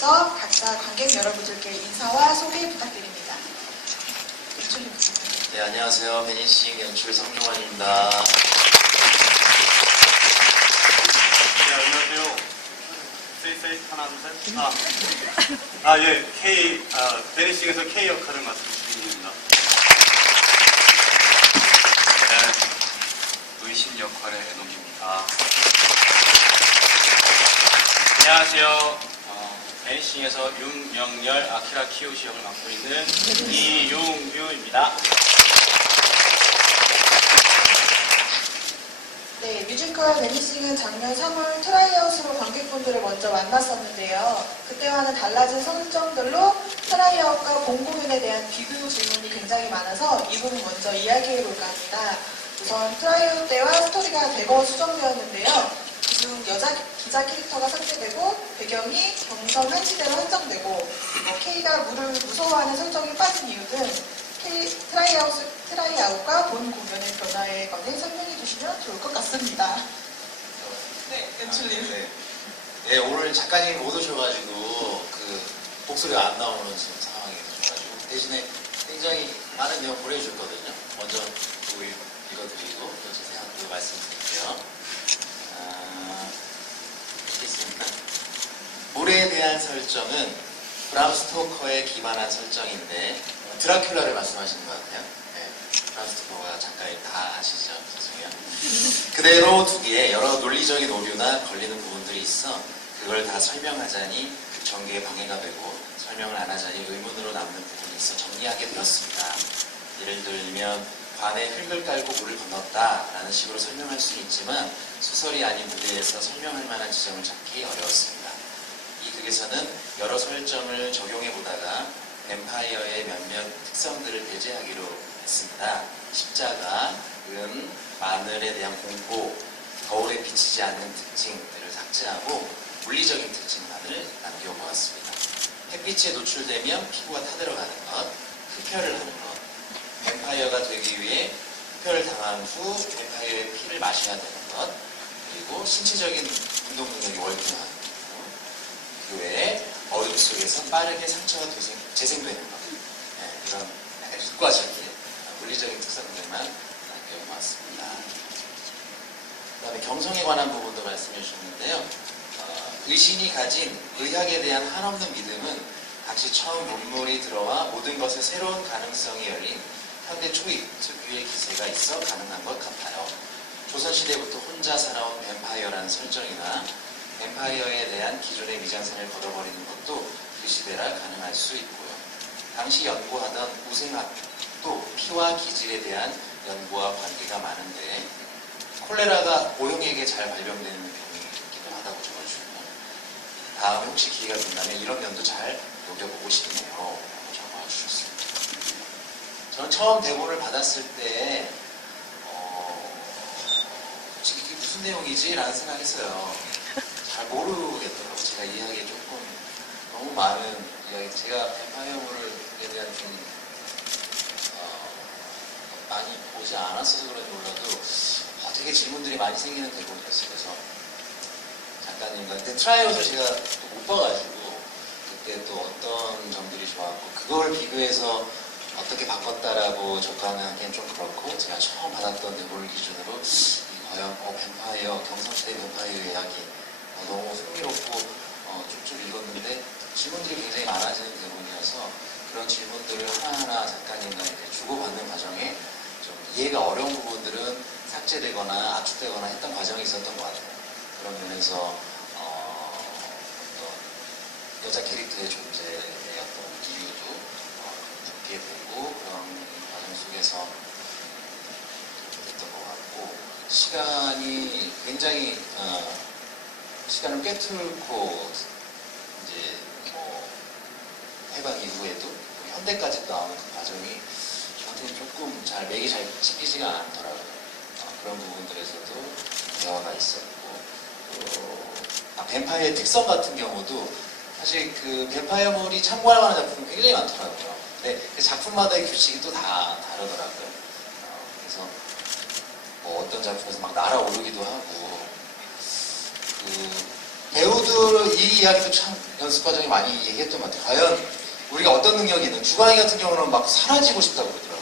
먼저 각자 관객 여러분들께 인사와 소개 부탁드립니다. 네, 안녕하세요. 베니싱 연출 성종환입니다. 네, 안녕하세요. 세이세이 하나, 둘, 셋. 예, 베니싱에서 K 역할을 맡은 주인입니다. 네, 의심 역할의 애녹입니다. 안녕하세요. 베니싱에서 윤명열 아키라 키요시 역을 맡고 있는 이용규입니다. 네, 뮤지컬 베니싱은 작년 3월 트라이아웃으로 관객분들을 먼저 만났었는데요. 그때와는 달라진 설정들로 트라이아웃과 본 공연에 대한 비교 질문이 굉장히 많아서 이 부분 먼저 이야기해볼까 합니다. 우선 트라이아웃 때와 스토리가 대거 수정되었는데요. 그중 여자 기자 캐릭터가 삭제되고 배경이 경성 한시대로 한정되고 K가 물을 무서워하는 설정이 빠진 이유 등 트라이아웃과 본 공연의 변화에 관해 설명해 주시면 좋을 것 같습니다. 네, 연출님. 네, 오늘 작가님이 못 오셔가지고 목소리가 안 나오는 지금 상황이 돼가지고 대신에 굉장히 많은 내용 보내주셨거든요. 먼저 읽어드리고 또 제 생각도 말씀드릴게요. 있습니다. 물에 대한 설정은 브람 스토커에 기반한 설정인데 드라큘라를 말씀하시는 것 같아요. 네, 브람 스토커가 작가님 다 아시죠? 죄송해요. 그대로 두기에 여러 논리적인 오류나 걸리는 부분들이 있어 그걸 다 설명하자니 전개에 방해가 되고 설명을 안 하자니 의문으로 남는 부분이 있어 정리하게 되었습니다. 예를 들면 관에 흙을 깔고 물을 건넜다 라는 식으로 설명할 수는 있지만 소설이 아닌 무대에서 설명할 만한 지점을 찾기 어려웠습니다. 이 극에서는 여러 설정을 적용해보다가 뱀파이어의 몇몇 특성들을 배제하기로 했습니다. 십자가, 마늘에 대한 공포, 거울에 비치지 않는 특징들을 삭제하고 물리적인 특징만을 남겨보았습니다. 햇빛에 노출되면 피부가 타들어가는 것, 흡혈을 하는 것, 뱀파이어가 되기 위해 흡혈을 당한 후 뱀파이어의 피를 마셔야 되는 것, 그리고 신체적인 운동 능력이 월등한 것, 그 외에 어둠 속에서 빠르게 상처가 재생되는 것, 네, 이런 약간 이과적인 물리적인 특성들만 남겨보았습니다. 그 다음에 경성에 관한 부분도 말씀해 주셨는데요. 의신이 가진 의학에 대한 한없는 믿음은 당시 처음 문물이 들어와 모든 것에 새로운 가능성이 열린 현대 초입 특유의 기세가 있어 가능한 것 같아요. 조선시대부터 혼자 살아온 뱀파이어라는 설정이나 뱀파이어에 대한 기존의 미장센을 걷어버리는 것도 그 시대라 가능할 수 있고요. 당시 연구하던 우생학도 피와 기질에 대한 연구와 관계가 많은데 콜레라가 오형에게 잘 발병되는 병이기도 하다고 적어주시고 다음에 혹시 기회가 된다면 이런 면도 잘 녹여보고 싶네요 라고 적어주셨습니다. 저는 처음 대본을 받았을 때 이게 무슨 내용이지? 라는 생각했어요. 잘 모르겠더라고요. 제가 이야기에 조금 너무 많은 이야기, 제가 뱀파이어물에 대한 좀 많이 보지 않았어서 그런지 몰라도 되게 질문들이 많이 생기는 대본이었어요. 그래서 작가님과 근데 트라이아웃을 제가 못 봐가지고 그때 또 어떤 점들이 좋았고 그걸 비교해서 어떻게 바꿨다라고 접근하기엔 좀 그렇고 제가 처음 받았던 대본을 기준으로 과연 뱀파이어, 경성시대 뱀파이어 이야기 너무 흥미롭고 쭉쭉 읽었는데 질문들이 굉장히 많아지는 대본이어서 그런 질문들을 하나하나 작가님과 이제 주고받는 과정에 좀 이해가 어려운 부분들은 삭제되거나 압축되거나 했던 과정이 있었던 것 같아요. 그런 면에서 여자 캐릭터의 존재의 어떤 이유도 듣게 되고 그런 과정 속에서 됐던 것 같고 시간이 굉장히 시간을 꿰뚫고 이제 해방 이후에도 현대까지 나오는 그 과정이 저한테는 조금 맥이 잘 짚히지가 않더라고요. 그런 부분들에서도 대화가 있었고 뱀파이어의 특성 같은 경우도 사실 그 뱀파이어물이 참고할 만한 작품이 굉장히 많더라고요. 근데 그 작품마다의 규칙이 또 다 다르더라고요. 그래서 어떤 작품에서 막 날아오르기도 하고 배우들 이 이야기도 참 연습 과정에 많이 얘기했던 것 같아요. 과연 우리가 어떤 능력이 있는, 주광이 같은 경우는 막 사라지고 싶다고 그러더라고요.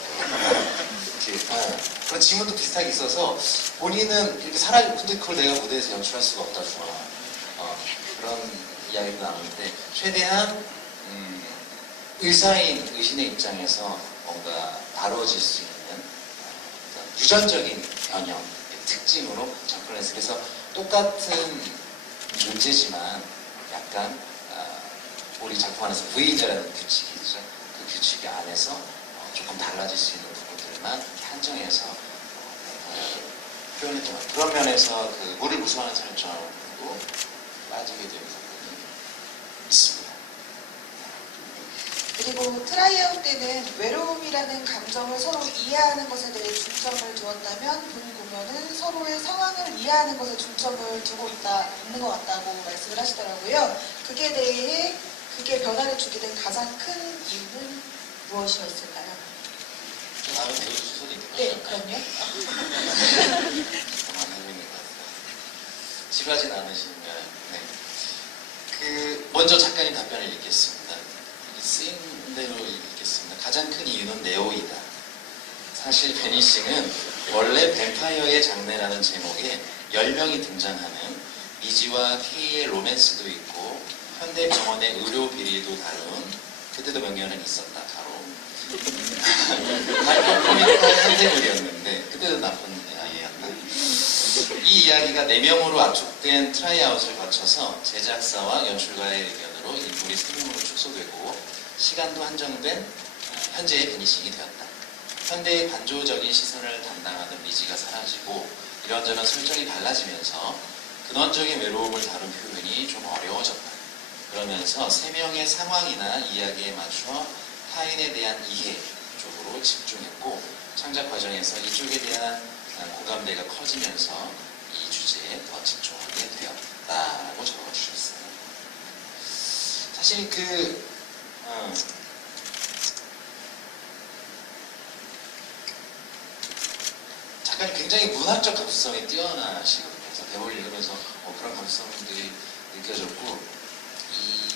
이렇게, 그런 질문도 비슷하게 있어서 본인은 이렇게 사라지고, 근데 그걸 내가 무대에서 연출할 수가 없다, 주광아. 그런 이야기도 나오는데, 최대한 의신의 입장에서 뭔가 다뤄질 수 있는 어떤 유전적인 변형의 특징으로 접근을 해서, 그래서 똑같은 존재지만 약간 우리 작품 안에서 V자라는 규칙이 있죠. 그 규칙 안에서 조금 달라질 수 있는 부분들만 한정해서 표현했던 것 같아요. 그런 면에서 그 물을 무서워하는 설정으로 빠지게 되는 부분이 있습니다. 그리고 트라이아웃 때는 외로움이라는 감정을 서로 이해하는 것에 대해 중점을 두었다면 본 공연은 서로의 상황을 이해하는 것에 중점을 두고 있는 것 같다고 말씀을 하시더라고요. 그게 변화를 주게 된 가장 큰 이유는 무엇이었을까요? 다음에 배워주실 수도 있고. 네, 그럼요. 그만 하고 있는 것 같아요. 지루하진 않으신가요? 네. 먼저 작가님 답변을 읽겠습니다. 쓰인 대로 읽겠습니다. 가장 큰 이유는 네오이다. 사실 베니싱은 원래 뱀파이어의 장르라는 제목에 10명이 등장하는 미지와 K의 로맨스도 있고 현대병원의 의료 비리도 다룬 그때도 명년은 있었다. 바로 코미디컬 현대물이었는데 그때도 나쁜 아이였나? 이 이야기가 4명으로 압축된 트라이아웃을 거쳐서 제작사와 연출가의 의견으로 인물이 3명으로 축소되고 시간도 한정된 현재의 베니싱이 되었다. 현대의 관조적인 시선을 담당하는 미지가 사라지고 이런저런 설정이 달라지면서 근원적인 외로움을 다룬 표현이 좀 어려워졌다. 그러면서 3명의 상황이나 이야기에 맞춰 타인에 대한 이해 쪽으로 집중했고 창작 과정에서 이쪽에 대한 공감대가 커지면서 이 주제에 더 집중하게 되었다라고 적어주셨어요. 사실 작가님 굉장히 문학적 감수성이 뛰어나시거든요. 그래서 대본을 읽으면서 그런 감수성들이 느껴졌고 이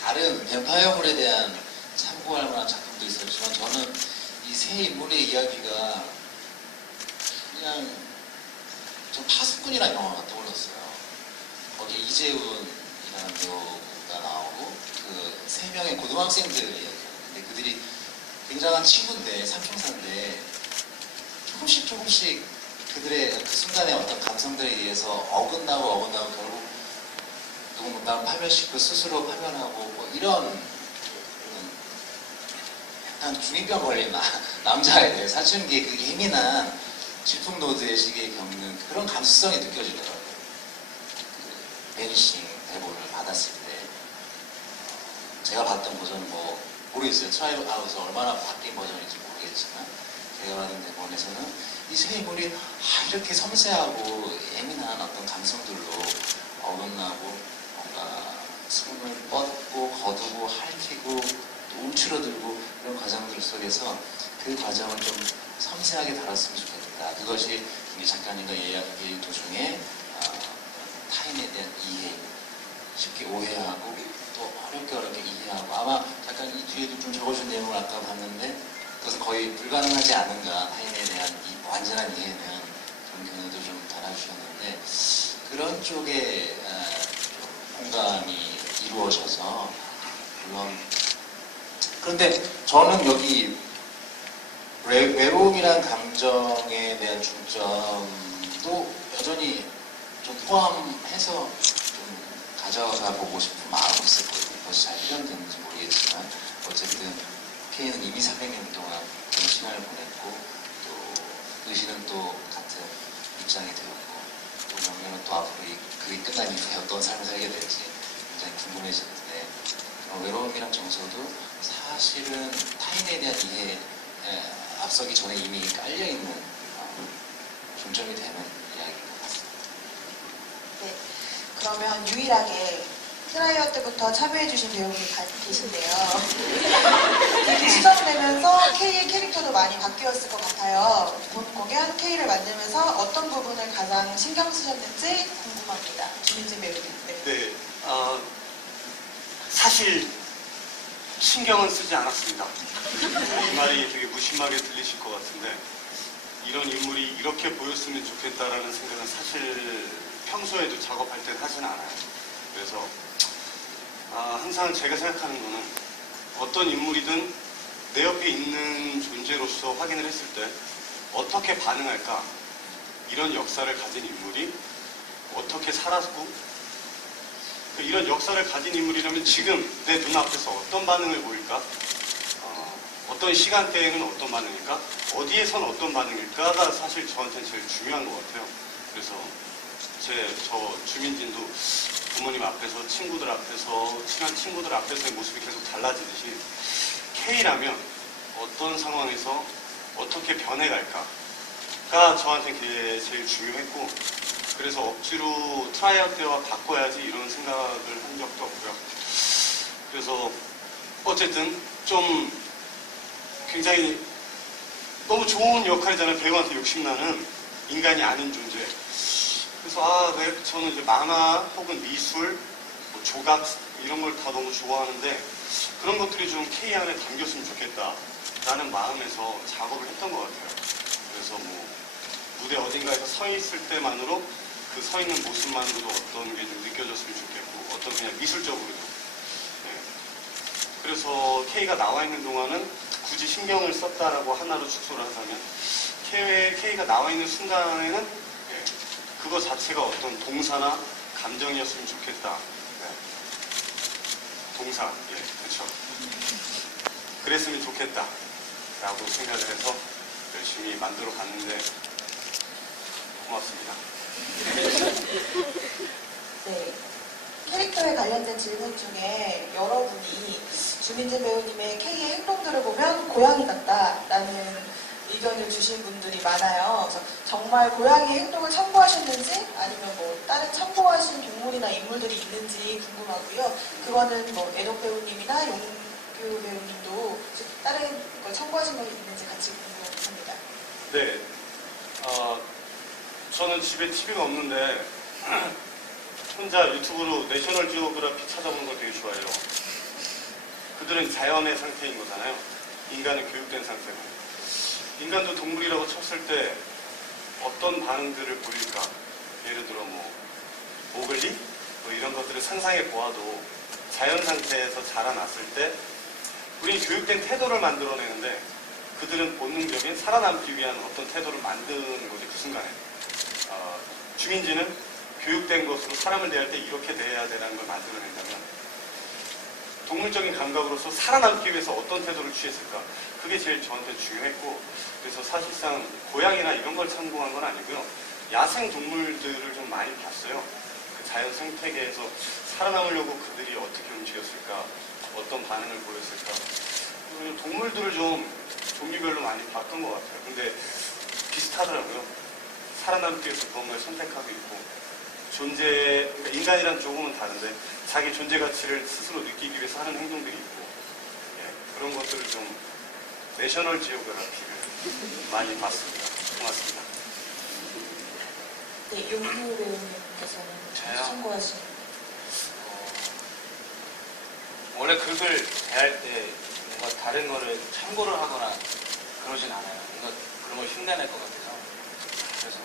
다른 뱀파이어물에 대한 참고할 만한 작품도 있었지만 저는 이 세 인물의 이야기가 그냥 전 파수꾼이라는 영화가 떠올랐어요. 거기에 이재훈이라는 배우가 나오고 그 3명의 고등학생들 이야기였는데 그들이 굉장한 친구인데 삼총사인데 조금씩 그들의 그 순간의 어떤 감성들에 의해서 어긋나고 결국 누군가는 파멸시키고 스스로 파멸하고 뭐 이런 약간 중이병 걸린 남자애들 사춘기의 그 예민한 질풍노도의 시기에 겪는 그런 감수성이 느껴지더라고요. 그 베니싱 대본을 받았을 때 제가 봤던 버전은 뭐 모르겠어요. 트라이아웃에서 얼마나 바뀐 버전인지 모르겠지만 제가 받은 대본에서는 이 세 인물이 이렇게 섬세하고 예민한 어떤 감성들로 어긋나고 뭔가 숨을 뻗고 거두고 핥히고 또 움츠러들고 이런 과정들 속에서 그 과정을 좀 섬세하게 다뤘으면 좋겠다. 그것이 작가님과 이야기 도중에 타인에 대한 이해, 쉽게 오해하고 또 어렵게 이해하고 아마 작가님 이 뒤에도 좀 적어준 내용을 아까 봤는데 그것은 거의 불가능하지 않은가 타인에 대한 이 완전한 이해는 그런 견해도 좀 달아주셨는데 그런 쪽에 공감이 이루어져서 물론 그런데 저는 여기 외로움이란 감정에 대한 중점도 여전히 좀 포함해서 좀 가져가 보고 싶은 마음이 있었거든요. 그것이 잘 실현됐는지 모르겠지만 어쨌든 K는 이미 400년 동안 그런 시간을 보냈고 또 의신은 또 같은 입장이 되었고 또 명령은 또 앞으로 그게 끝난 이후에 어떤 삶을 살게 될지 굉장히 궁금해지는데 외로움이란 정서도 사실은 타인에 대한 이해에 앞서기 전에 이미 깔려있는 중점이 되는 이야기인 것 같습니다. 네, 그러면 유일하게 트라이아웃 때부터 참여해주신 배우분이 계신데요. 이렇게 수정되면서 K의 캐릭터도 많이 바뀌었을 것 같아요. 본 공연 K를 만들면서 어떤 부분을 가장 신경 쓰셨는지 궁금합니다. 김민진 배우님. 네. 네, 사실 신경은 쓰지 않았습니다. 이 말이 되게 무심하게 들리실 것 같은데 이런 인물이 이렇게 보였으면 좋겠다라는 생각은 사실 평소에도 작업할 때 하진 않아요. 그래서 항상 제가 생각하는 거는 어떤 인물이든 내 옆에 있는 존재로서 확인을 했을 때 어떻게 반응할까? 이런 역사를 가진 인물이 어떻게 살았고 이런 역사를 가진 인물이라면 지금 내 눈앞에서 어떤 반응을 보일까? 어떤 시간대에는 어떤 반응일까? 어디에선 어떤 반응일까가 사실 저한테는 제일 중요한 것 같아요. 그래서 저 주민진도 부모님 앞에서 친구들 앞에서 친한 친구들 앞에서의 모습이 계속 달라지듯이 K라면 어떤 상황에서 어떻게 변해갈까가 저한테 그게 제일 중요했고 그래서 억지로 트라이아웃 때와 바꿔야지 이런 생각을 한 적도 없고요. 그래서 어쨌든 좀 굉장히 너무 좋은 역할이잖아요. 배우한테 욕심나는 인간이 아닌 존재. 그래서 저는 이제 만화 혹은 미술, 뭐 조각 이런 걸 다 너무 좋아하는데 그런 것들이 좀 K 안에 담겼으면 좋겠다라는 마음에서 작업을 했던 것 같아요. 그래서 뭐 무대 어딘가에서 서 있을 때만으로 그 서 있는 모습만으로도 어떤 게 좀 느껴졌으면 좋겠고 어떤 그냥 미술적으로도. 네. 그래서 K가 나와 있는 동안은 굳이 신경을 썼다라고 하나로 축소를 하자면 K가 나와 있는 순간에는 그거 자체가 어떤 동사나 감정이었으면 좋겠다. 네. 동사, 그렇죠. 그랬으면 좋겠다 라고 생각을 해서 열심히 만들어 갔는데 고맙습니다. 네. 캐릭터에 관련된 질문 중에 여러분이 주민진 배우님의 K의 행동들을 보면 고양이 같다라는 의견을 주신 분들이 많아요. 그래서 정말 고양이의 행동을 참고하셨는지 아니면 뭐 다른 참고하신 동물이나 인물들이 있는지 궁금하고요. 그거는 뭐 애덕 배우님이나 용규 배우님도 다른 걸 참고하신 거 있는지 같이 궁금합니다. 네. 저는 집에 TV가 없는데 혼자 유튜브로 내셔널 지오그래피 찾아보는 걸 되게 좋아해요. 그들은 자연의 상태인 거잖아요. 인간은 교육된 상태고. 인간도 동물이라고 쳤을 때 어떤 반응들을 보일까? 예를 들어 뭐 모글리? 뭐 이런 것들을 상상해 보아도 자연 상태에서 자라났을 때 우리 교육된 태도를 만들어내는데 그들은 본능적인 살아남기 위한 어떤 태도를 만드는 거죠. 그 순간에. 주민지는 교육된 것으로 사람을 대할 때 이렇게 대해야 되라는 걸 만들어낸다면 동물적인 감각으로서 살아남기 위해서 어떤 태도를 취했을까? 그게 제일 저한테 중요했고 그래서 사실상 고양이나 이런 걸 참고한 건 아니고요. 야생 동물들을 좀 많이 봤어요. 그 자연 생태계에서 살아남으려고 그들이 어떻게 움직였을까? 어떤 반응을 보였을까? 동물들을 좀 종류별로 많이 봤던 것 같아요. 근데 비슷하더라고요. 살아남기 위해서 무언가를 선택하고 있고 그러니까 인간이랑 조금은 다른데 자기 존재 가치를 스스로 느끼기 위해서 하는 행동들이 있고 그런 것들을 좀 내셔널 지오그래피를 많이 봤습니다. 고맙습니다. 네, 용규 배우님께서는 저요? 참고하신 원래 극을 대할 때 뭔가 다른 거를 참고를 하거나 그러진 않아요. 뭔가 그런 걸 흉내낼 것 같아서. 그래서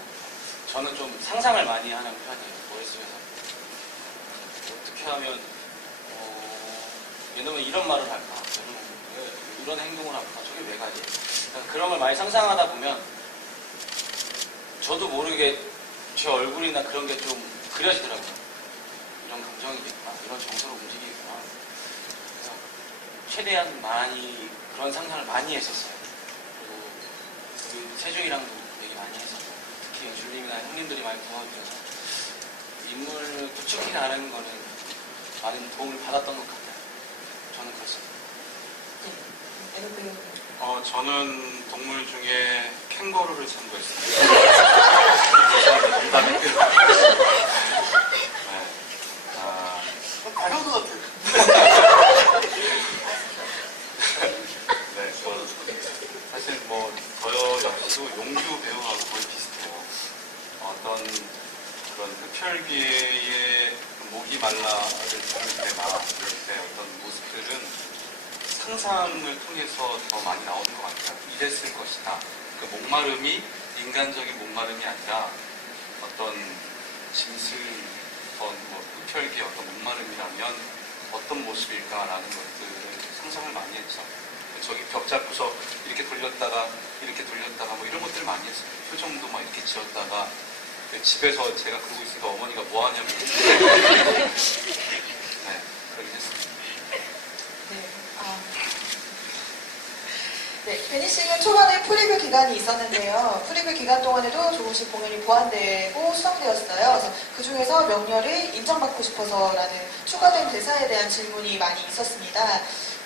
저는 좀 상상을 많이 하는 편이에요. 머릿속에서. 어떻게 하면, 얘는 왜 이런 말을 할까? 얘는 왜 이런 행동을 할까? 저게 왜 가지? 그런 걸 많이 상상하다 보면 저도 모르게 제 얼굴이나 그런 게 좀 그려지더라고요. 이런 감정이겠구나. 이런 정서로 움직이겠구나. 그래서 최대한 많이 그런 상상을 많이 했었어요. 그리고 세중이랑도 얘기 많이 했었고 특히 줄님이나 형님들이 많이 도와주셔서 인물 구축해가는 거는 많은 도움을 받았던 것 같아요. 저는 그렇습니다. 네, 애덕 배우님. 저는 동물 중에 캥거루를 참고했습니다. 농담이고요. 당연한 것 같아요. 네, 사실 뭐 저 역시도 용규 배우하고 거의 비슷해요. 어떤 그런 흡혈귀의 목이 말라를 들을 때나 그럴 때 어떤 모습들은 상상을 통해서 더 많이 나오는 것 같아요. 이랬을 것이다. 그 목마름이 인간적인 목마름이 아니라 어떤 짐승, 뭐 흡혈귀의 어떤 목마름이라면 어떤 모습일까라는 것들을 상상을 많이 했죠. 저기 벽 잡고서 이렇게 돌렸다가 뭐 이런 것들을 많이 했어요. 표정도 막 이렇게 지었다가 집에서 제가 그러고 있으니까 어머니가 뭐 하냐고 네, 그러긴 했습니다. 네, 베니싱은 초반에 프리뷰 기간이 있었는데요. 프리뷰 기간 동안에도 조금씩 공연이 보완되고 수정되었어요. 그래서 그 중에서 명렬이 인정받고 싶어서라는 추가된 대사에 대한 질문이 많이 있었습니다.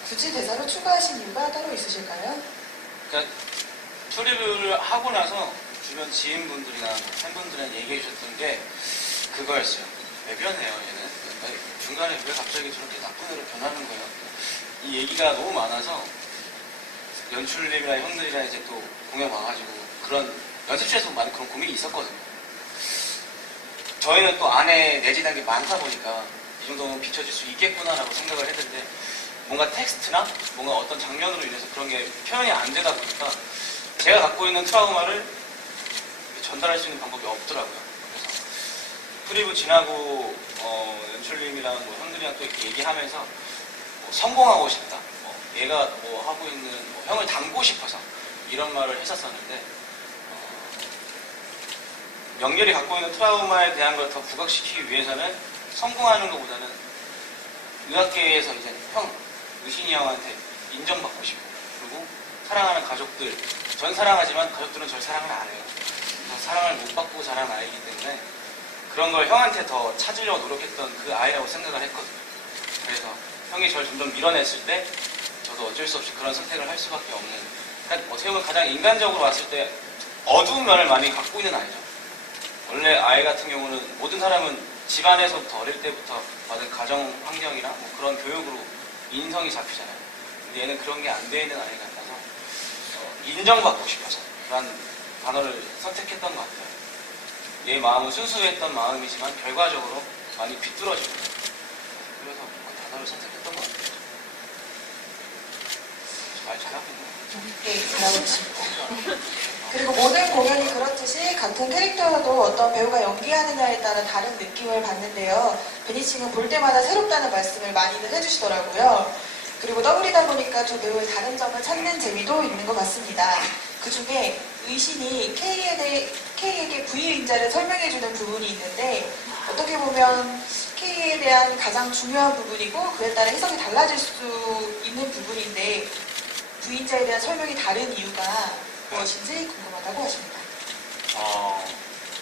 굳이 대사를 추가하신 이유가 따로 있으실까요? 그러니까 프리뷰를 하고 나서 주변 지인분들이나 팬분들이랑 얘기해 주셨던 게 그거였어요. 왜 변해요, 얘는? 중간에 왜 갑자기 저렇게 나쁜 애로 변하는 거예요? 이 얘기가 너무 많아서 연출님이랑 형들이랑 이제 또 공연 와가지고 그런 연습실에서 많은 그런 고민이 있었거든요. 저희는 또 안에 내재된 게 많다 보니까 이 정도면 비춰질 수 있겠구나라고 생각을 했는데 뭔가 텍스트나 뭔가 어떤 장면으로 인해서 그런 게 표현이 안 되다 보니까 제가 갖고 있는 트라우마를 전달할 수 있는 방법이 없더라고요. 그래서 프리뷰 지나고 연출님이랑 뭐 형들이랑 또 이렇게 얘기하면서 뭐 성공하고 싶다. 얘가 뭐 하고 있는 뭐 형을 닮고 싶어서 이런 말을 했었었는데 명렬이 갖고 있는 트라우마에 대한 걸 더 부각시키기 위해서는 성공하는 것보다는 의학계에서 이제 형 의신이 형한테 인정받고 싶고 그리고 사랑하는 가족들 전 사랑하지만 가족들은 절 사랑을 안 해요. 사랑을 못 받고 자란 아이이기 때문에 그런 걸 형한테 더 찾으려고 노력했던 그 아이라고 생각을 했거든요. 그래서 형이 절 점점 밀어냈을 때 저도 어쩔 수 없이 그런 선택을 할 수밖에 없는 그러니까 어떻게 보면 가장 인간적으로 봤을 때 어두운 면을 많이 갖고 있는 아이죠. 원래 아이 같은 경우는 모든 사람은 집안에서부터 어릴 때부터 받은 가정 환경이나 뭐 그런 교육으로 인성이 잡히잖아요. 근데 얘는 그런 게 안 돼 있는 아이 같아서 인정받고 싶어서 라는 단어를 선택했던 것 같아요. 얘 마음은 순수했던 마음이지만 결과적으로 많이 비뚤어지고 그래서 그 단어를 선택했던 것 같아요. 말 잘하고 있는 것 같아요. 네, 잘하고 있습니다. 그리고 모든 공연이 그렇듯이 같은 캐릭터여도 어떤 배우가 연기하느냐에 따라 다른 느낌을 받는데요. 베니싱은 볼 때마다 새롭다는 말씀을 많이들 해주시더라고요. 그리고 더블이다 보니까 두 배우의 다른 점을 찾는 재미도 있는 것 같습니다. 그 중에 의신이 K에게 V인자를 설명해주는 부분이 있는데 어떻게 보면 K에 대한 가장 중요한 부분이고 그에 따라 해석이 달라질 수 있는 부분인데 V인자에 대한 설명이 다른 이유가 무엇인지 궁금하다고 하십니다.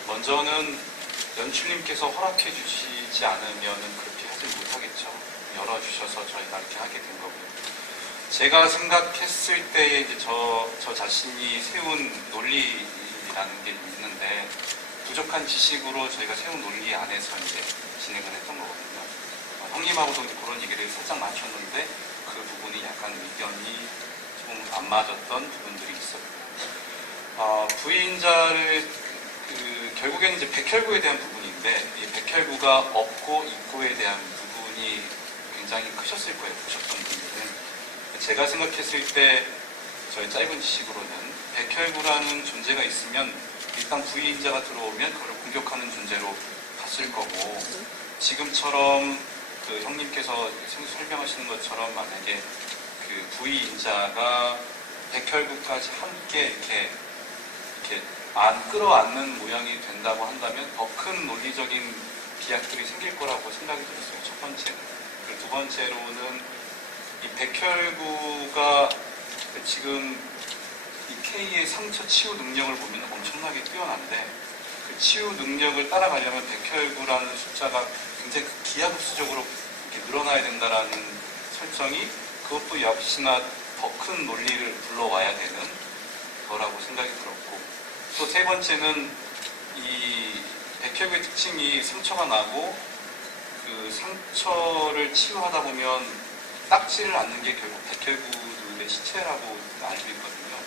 먼저는 연출님께서 허락해 주시지 않으면 그렇게 하지 못하겠죠. 열어주셔서 저희가 이렇게 하게 된 거고요. 제가 생각했을 때에 이제 저 자신이 세운 논리라는 게 있는데 부족한 지식으로 저희가 세운 논리 안에서 이제 진행을 했던 거거든요. 형님하고도 그런 얘기를 살짝 맞췄는데 그 부분이 약간 의견이 좀 안 맞았던 부분들이 있었고요. 부인자를 결국에는 이제 백혈구에 대한 부분인데 이 백혈구가 없고 있고에 대한 부분이 굉장히 크셨을 거예요. 보셨던 분들은 제가 생각했을 때 저희 짧은 지식으로는 백혈구라는 존재가 있으면 일단 부인자가 들어오면 그걸 공격하는 존재로 봤을 거고 지금처럼 그 형님께서 설명하시는 것처럼 만약에 그 부인자가 백혈구까지 함께 이렇게 끌어안는 모양이 된다고 한다면 더 큰 논리적인 비약들이 생길 거라고 생각이 들었어요. 첫 번째는. 그리고 두 번째로는 이 백혈구가 지금 이 K의 상처 치유 능력을 보면 엄청나게 뛰어난데 그 치유 능력을 따라가려면 백혈구라는 숫자가 굉장히 기하급수적으로 이렇게 늘어나야 된다라는 설정이 그것도 역시나 더 큰 논리를 불러와야 되는 거라고 생각이 들었고 또 세 번째는 이 백혈구의 특징이 상처가 나고 그 상처를 치유하다 보면 닦지를 않는 게 결국 백혈구의 시체라고 알고 있거든요.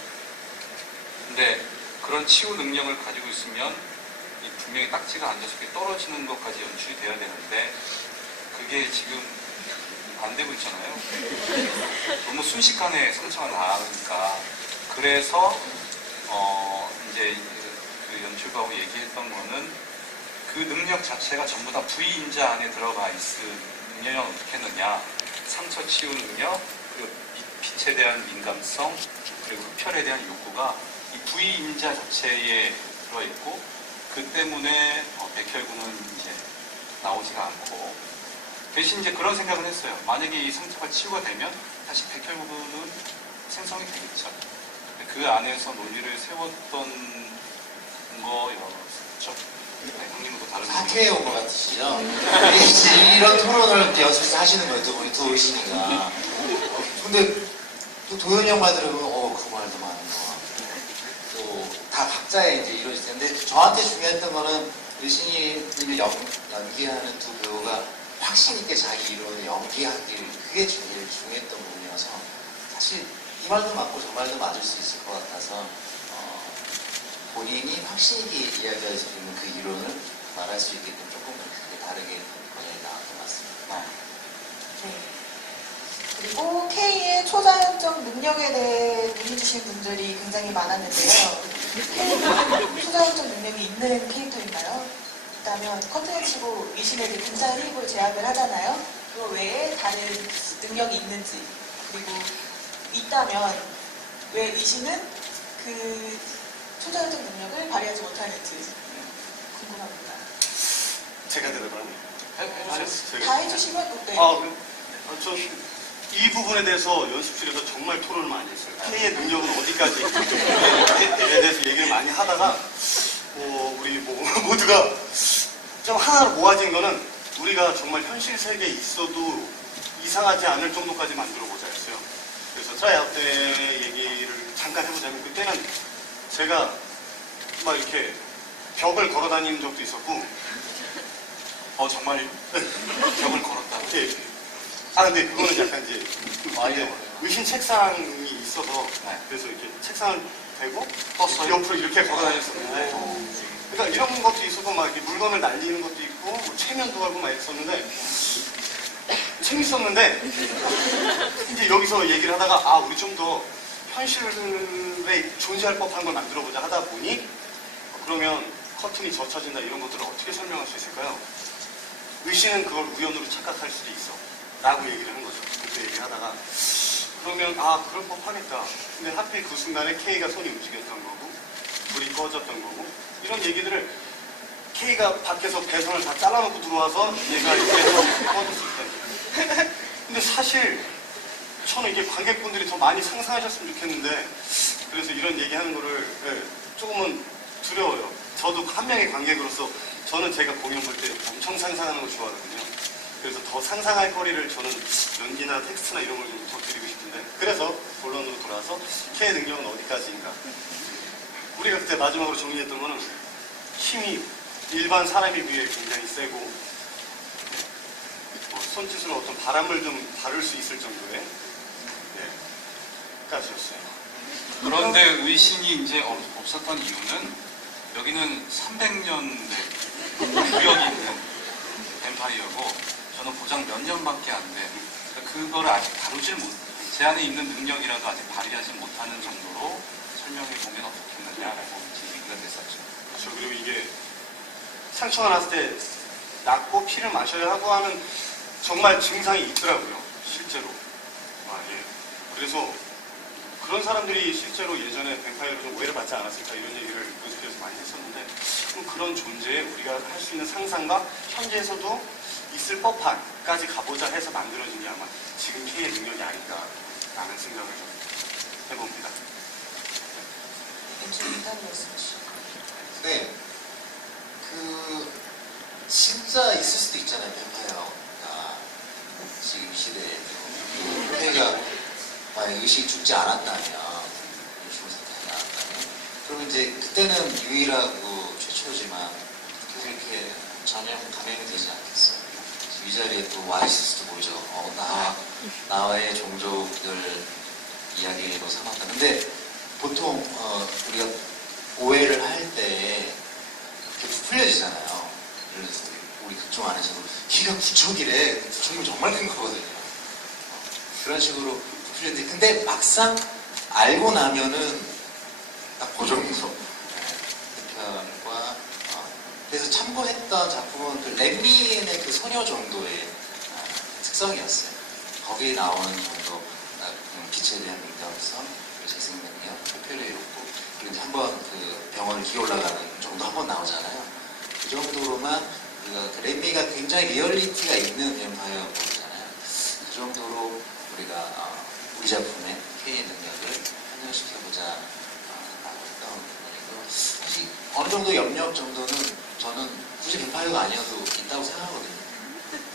근데 그런 치유 능력을 가지고 있으면 분명히 딱지가 앉아서 이렇게 떨어지는 것까지 연출이 돼야 되는데 그게 지금 안 되고 있잖아요. 너무 순식간에 상처가 나니까. 그래서 이제 그 연출가하고 얘기했던 거는 그 능력 자체가 전부 다 V인자 안에 들어가 있을 능력을 어떻게 했느냐. 상처 치유 능력, 그리고 빛에 대한 민감성, 그리고 흡혈에 대한 욕구가 이 V인자 자체에 들어있고, 그 때문에 백혈구는 이제 나오지가 않고, 대신 이제 그런 생각을 했어요. 만약에 이 상처가 치유가 되면 다시 백혈구는 생성이 되겠죠. 그 안에서 논리를 세웠던 거였죠. 네, 형님도 다른 학회에 온 것 같으시죠? 이런 토론을 연습해서 하시는 거예요, 두 분이, 두 의신이가. 근데 또 도현이 형 말 들으면 그 말도 맞는 거 같고, 또 다 각자의 이제 이루어질 텐데, 저한테 중요했던 거는 의신이를 연기하는 두 배우가 확신 있게 자기 이론을 연기하기를, 그게 제일 중요했던 부분이어서, 사실 이 말도 맞고 저 말도 맞을 수 있을 것 같아서 본인이 확신 있게 이야기할 수 있는 그 이론을 말할 수 있게끔 조금 그렇게 다르게 방향이 나왔던 것 같습니다. 네. 그리고 K의 초자연적 능력에 대해 문의 주신 분들이 굉장히 많았는데요. K는 초자연적 능력이 있는 캐릭터인가요? 있다면 커튼을 치고 의신에게 굉장히 힘으로 제압을 하잖아요. 그거 외에 다른 능력이 있는지, 그리고 있다면 왜 의신은 그 초자연적 능력을 발휘하지 못하는지 궁금합니다. 제가 대답하네요. 해주세요. 다 해주시면 네. 저 이 부분에 대해서 연습실에서 정말 토론을 많이 했어요. K의 능력은 어디까지에 대해서 얘기를 많이 하다가 우리 모두가 좀 하나로 모아진 거는 우리가 정말 현실 세계에 있어도 이상하지 않을 정도까지 만들어보자 했어요. 그래서 트라이아웃 때 얘기를 잠깐 해보자면, 그때는 제가 막 이렇게 벽을 걸어 다니는 적도 있었고, 정말 벽을 걸었다고. 예. 근데 그거는 약간 이제 의신 책상이 있어서, 그래서 이렇게 책상을 대고 옆으로 이렇게 걸어 다녔었는데, 그러니까 이런 것도 있었고, 막 이렇게 물건을 날리는 것도 있고, 뭐 체면도 하고 막 있었는데, 재밌었는데, 이제 여기서 얘기를 하다가, 우리 좀 더 현실에 존재할 법한 걸 만들어보자 하다 보니, 그러면 커튼이 젖혀진다 이런 것들을 어떻게 설명할 수 있을까요? 의신은 그걸 우연으로 착각할 수도 있어 라고 얘기를 한 거죠. 그때 얘기하다가, 그러면 그럴 법하겠다. 근데 하필 그 순간에 K가 손이 움직였던 거고, 불이 꺼졌던 거고, 이런 얘기들을 K가 밖에서 배선을 다 잘라놓고 들어와서 얘가 이렇게 해서 꺼졌을 때. 근데 사실 저는 이게 관객분들이 더 많이 상상하셨으면 좋겠는데, 그래서 이런 얘기하는 거를 조금은 두려워요. 저도 한 명의 관객으로서 저는 제가 공연 볼 때 엄청 상상하는 거 좋아하거든요. 그래서 더 상상할 거리를 저는 연기나 텍스트나 이런 걸 좀 더 드리고 싶은데, 그래서 본론으로 돌아와서 K의 능력은 어디까지인가. 우리가 그때 마지막으로 정리했던 거는 힘이 일반 사람에 비해 굉장히 세고, 손짓으로 어떤 바람을 좀 다룰 수 있을 정도의 까지였어요. 그런데 의신이 이제 없었던 이유는 여기는 300년대 구역이 있는 뱀파이어고 저는 고작 몇 년밖에 안 돼. 그거를 아직 다루질 못, 제 안에 있는 능력이라도 아직 발휘하지 못하는 정도로 설명해 보면 어떻겠느냐라고 얘기가 됐었죠. 그렇죠. 그리고 이게 상처가 났을 때 낫고 피를 마셔야 하고 하는 정말 증상이 있더라고요. 실제로. 그래서 그런 사람들이 실제로 예전에 뱀파이어로 좀 오해를 받지 않았을까 이런 얘기를 연습에서 많이 했었는데, 그런 존재에 우리가 할 수 있는 상상과 현재에서도 있을 법한까지 가보자 해서 만들어진 게 아마 지금 K의 능력이 아닌가라는 생각을 좀 해봅니다. 네. 진짜 있을 수도 있잖아요, 뱀파이어가. 지금 시대에. K가 만약 의식이 죽지 않았다면, 죽은 상태가 나왔다면, 그러면 이제 그때는 유일하고 최초지만 계속 이렇게 전혀 감염이 되지 않겠어요. 이 자리에 또 와 있을 수도 모르죠. 나와의 종족을 이야기로 삼았다. 근데 보통 우리가 오해를 할 때 부풀려지잖아요. 예를 들어서 우리 극중 안에서도 키가 9척이래. 9척이면 정말 큰 거거든요. 그런 식으로 부풀려지는데 근데 막상 알고 나면은 딱 그 정도 대표과 그래서 참고했던 작품은 그 렛미의 그 소녀 정도의 특성이었어요. 거기에 나오는 정도 빛에 대한 민감성, 재생능력, 표현의 욕구 그리고 이제 한번 그 병원을 기어 올라가는 정도 한번 나오잖아요. 그 정도로만 우리가 그 렛미가 굉장히 리얼리티가 있는 뱀파이어잖아요. 그 정도로 우리가 우리 작품의 K의 능력을 현현시켜보자 라고 했던 부분이고 사실 어느 정도 염력 정도는 저는 굳이 뱀파이어가 아니어도 있다고 생각하거든요.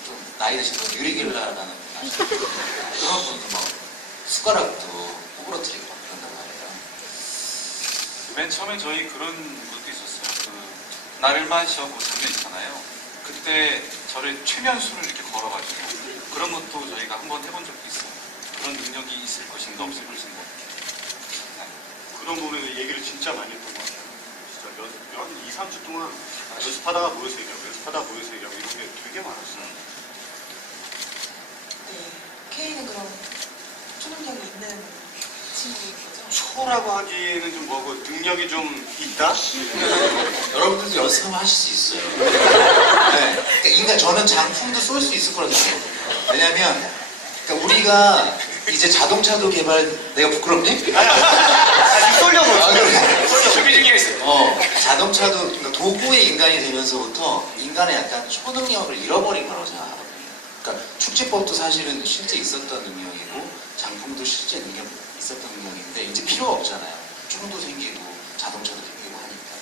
좀 나이 드신 분 유리길라라는 분 아시죠? 그런 분도 막 숟가락도 오그러뜨리고 막 그런단 말이에요. 맨 처음에 저희 그런 것도 있었어요. 그 나를만 시험 그 장면 있잖아요. 그때 저를 최면수를 이렇게 걸어가지고 그런 것도 저희가 한번 해본 적도 있어요. 그런 능력이 있을 것인가 없을 것인가. 그런 부분에 얘기를 진짜 많이 했던 것 같아요. 진짜 몇 2, 3주 동안 연습하다가 모여서 얘기하고 연습하다가 모여서 얘기하고 이런 게 되게 많았어요. 네. K는 그럼 초능력이 있는 친구인 거죠? 초라고 하기에는 좀 뭐고 능력이 좀 있다? 여러분들도 연습하면 하실 수 있어요. 네. 그러니까 저는 장풍도 쏠 수 있을 거라고 생각해요. 왜냐면 그러니까 우리가 이제 자동차도 개발 내가 부끄럽니? 아직 쏠려고 준비 중에 있어요. 자동차도 그러니까 도구의 인간이 되면서부터 인간의 약간 초능력을 잃어버린 거라고 생각하거든요. 그러니까 축지법도 사실은 실제 있었던 능력이고 장풍도 실제 능력 있었던 능력인데 이제 필요가 없잖아요. 총도 생기고 자동차도 생기고 하니까.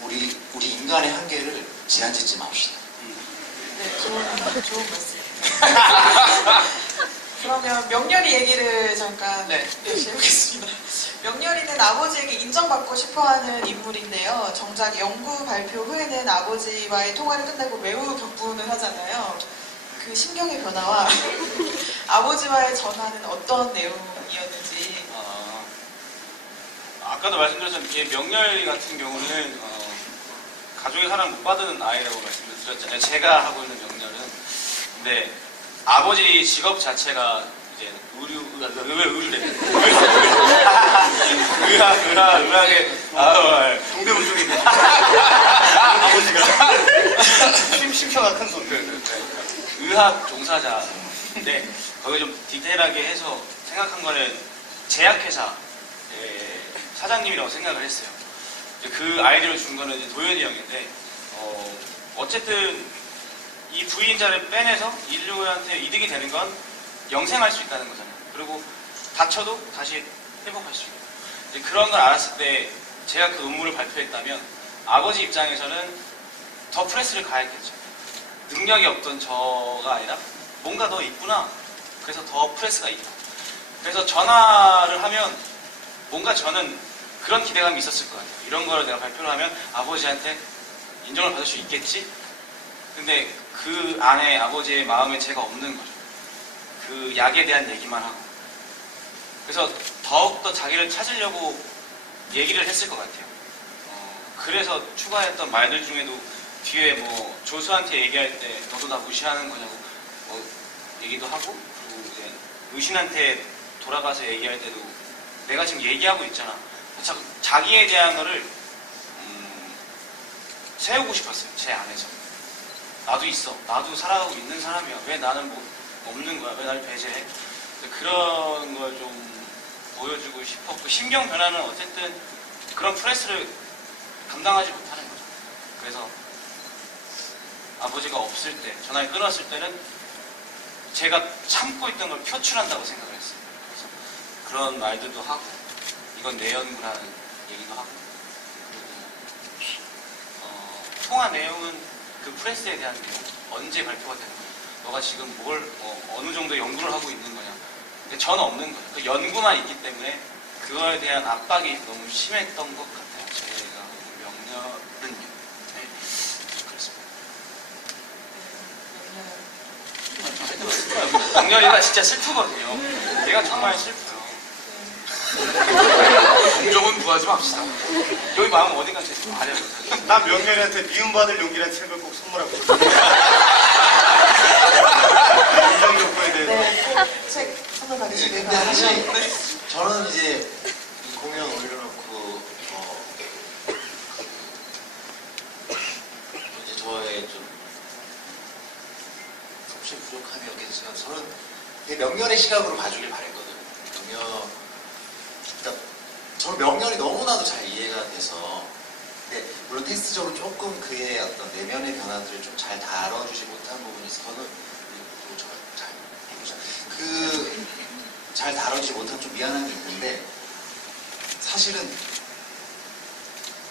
그러니까 우리 인간의 한계를 제한 짓지 맙시다. 네, 좋은 말씀. 그러면 명렬이 얘기를 잠깐 네. 해보겠습니다. 명렬이는 아버지에게 인정받고 싶어하는 인물인데요. 정작 연구 발표 후에는 아버지와의 통화를 끝내고 매우 격분을 하잖아요. 그 심경의 변화와 아버지와의 전화는 어떤 내용이었는지. 아까도 말씀드렸지만 이게 명렬이 같은 경우는 가족의 사랑 못 받은 아이라고 말씀을 드렸잖아요. 제가 하고 있는 명렬은. 근데 아버지 직업 자체가 이제 의료래. 의학에 동대문 쪽에 아버지가 심표가 큰 손. 의학 종사자인데 거기 좀 디테일하게 해서 생각한 거는 제약회사 사장님이라고 생각을 했어요. 그 아이디어를 준 거는 이제 도현이 형인데 어쨌든 이 부인자를 빼내서 인류한테 이득이 되는 건 영생할 수 있다는 거잖아요. 그리고 다쳐도 다시 회복할 수 있고 이제 그런 걸 알았을 때 제가 그 음모를 발표했다면 아버지 입장에서는 더 프레스를 가했겠죠. 능력이 없던 저가 아니라 뭔가 더 있구나. 그래서 더 프레스가 있다. 그래서 전화를 하면 뭔가 저는 그런 기대감이 있었을 것 같아요. 이런 걸 내가 발표를 하면 아버지한테 인정을 받을 수 있겠지? 근데 그 안에 아버지의 마음에 제가 없는 거죠. 그 약에 대한 얘기만 하고. 그래서 더욱더 자기를 찾으려고 얘기를 했을 것 같아요. 그래서 추가했던 말들 중에도 뒤에 뭐 조수한테 얘기할 때 너도 나 무시하는 거냐고 뭐 얘기도 하고 그리고 이제 의신한테 돌아가서 얘기할 때도 내가 지금 얘기하고 있잖아. 자기에 대한 거를 세우고 싶었어요. 제 안에서. 나도 있어. 나도 살아가고 있는 사람이야. 왜 나는 뭐 없는 거야? 왜 나를 배제해? 그런 걸 좀 보여주고 싶었고 심경 변화는 어쨌든 그런 프레스를 감당하지 못하는 거죠. 그래서 아버지가 없을 때, 전화를 끊었을 때는 제가 참고 있던 걸 표출한다고 생각을 했어요. 그래서 그런 말들도 하고 이건 내 연구라는 얘기도 하고 그리고 통화 내용은 그 프레스에 대한 내용 언제 발표가 되는 거야? 너가 지금 뭘 어느 정도 연구를 하고 있는 거냐? 근데 저는 없는 거예요. 그 연구만 있기 때문에 그거에 대한 압박이 너무 심했던 것 같아요. 제가 명렬은 네, 그렇습니다. 명렬이가 진짜 슬프거든요. 얘가 정말 슬퍼요. 동정은 구하지 맙시다. 여기 마음 어디 간지 좀 알려줘. 난 명렬이한테 미움받을 용기라는 책을 꼭 선물하고 싶어. 인정 욕구에 대해서. 네, 책 선물 받으시길 근데 사실 바랍니다. 저는 이제 이 공연 올려놓고 이제 저의 좀 혹시 부족함이었겠지만 저는 되게 명렬의 시각으로 봐주길 바랬거든요. 그러니까 저는 명렬이 너무나도 잘 이해가 돼서 근데 물론 텍스트적으로 조금 그의 어떤 내면의 변화들을 좀 잘 다뤄주지 못한 부분이 있어서는 잘 다뤄지지 못한 좀 미안한 게 있는데 사실은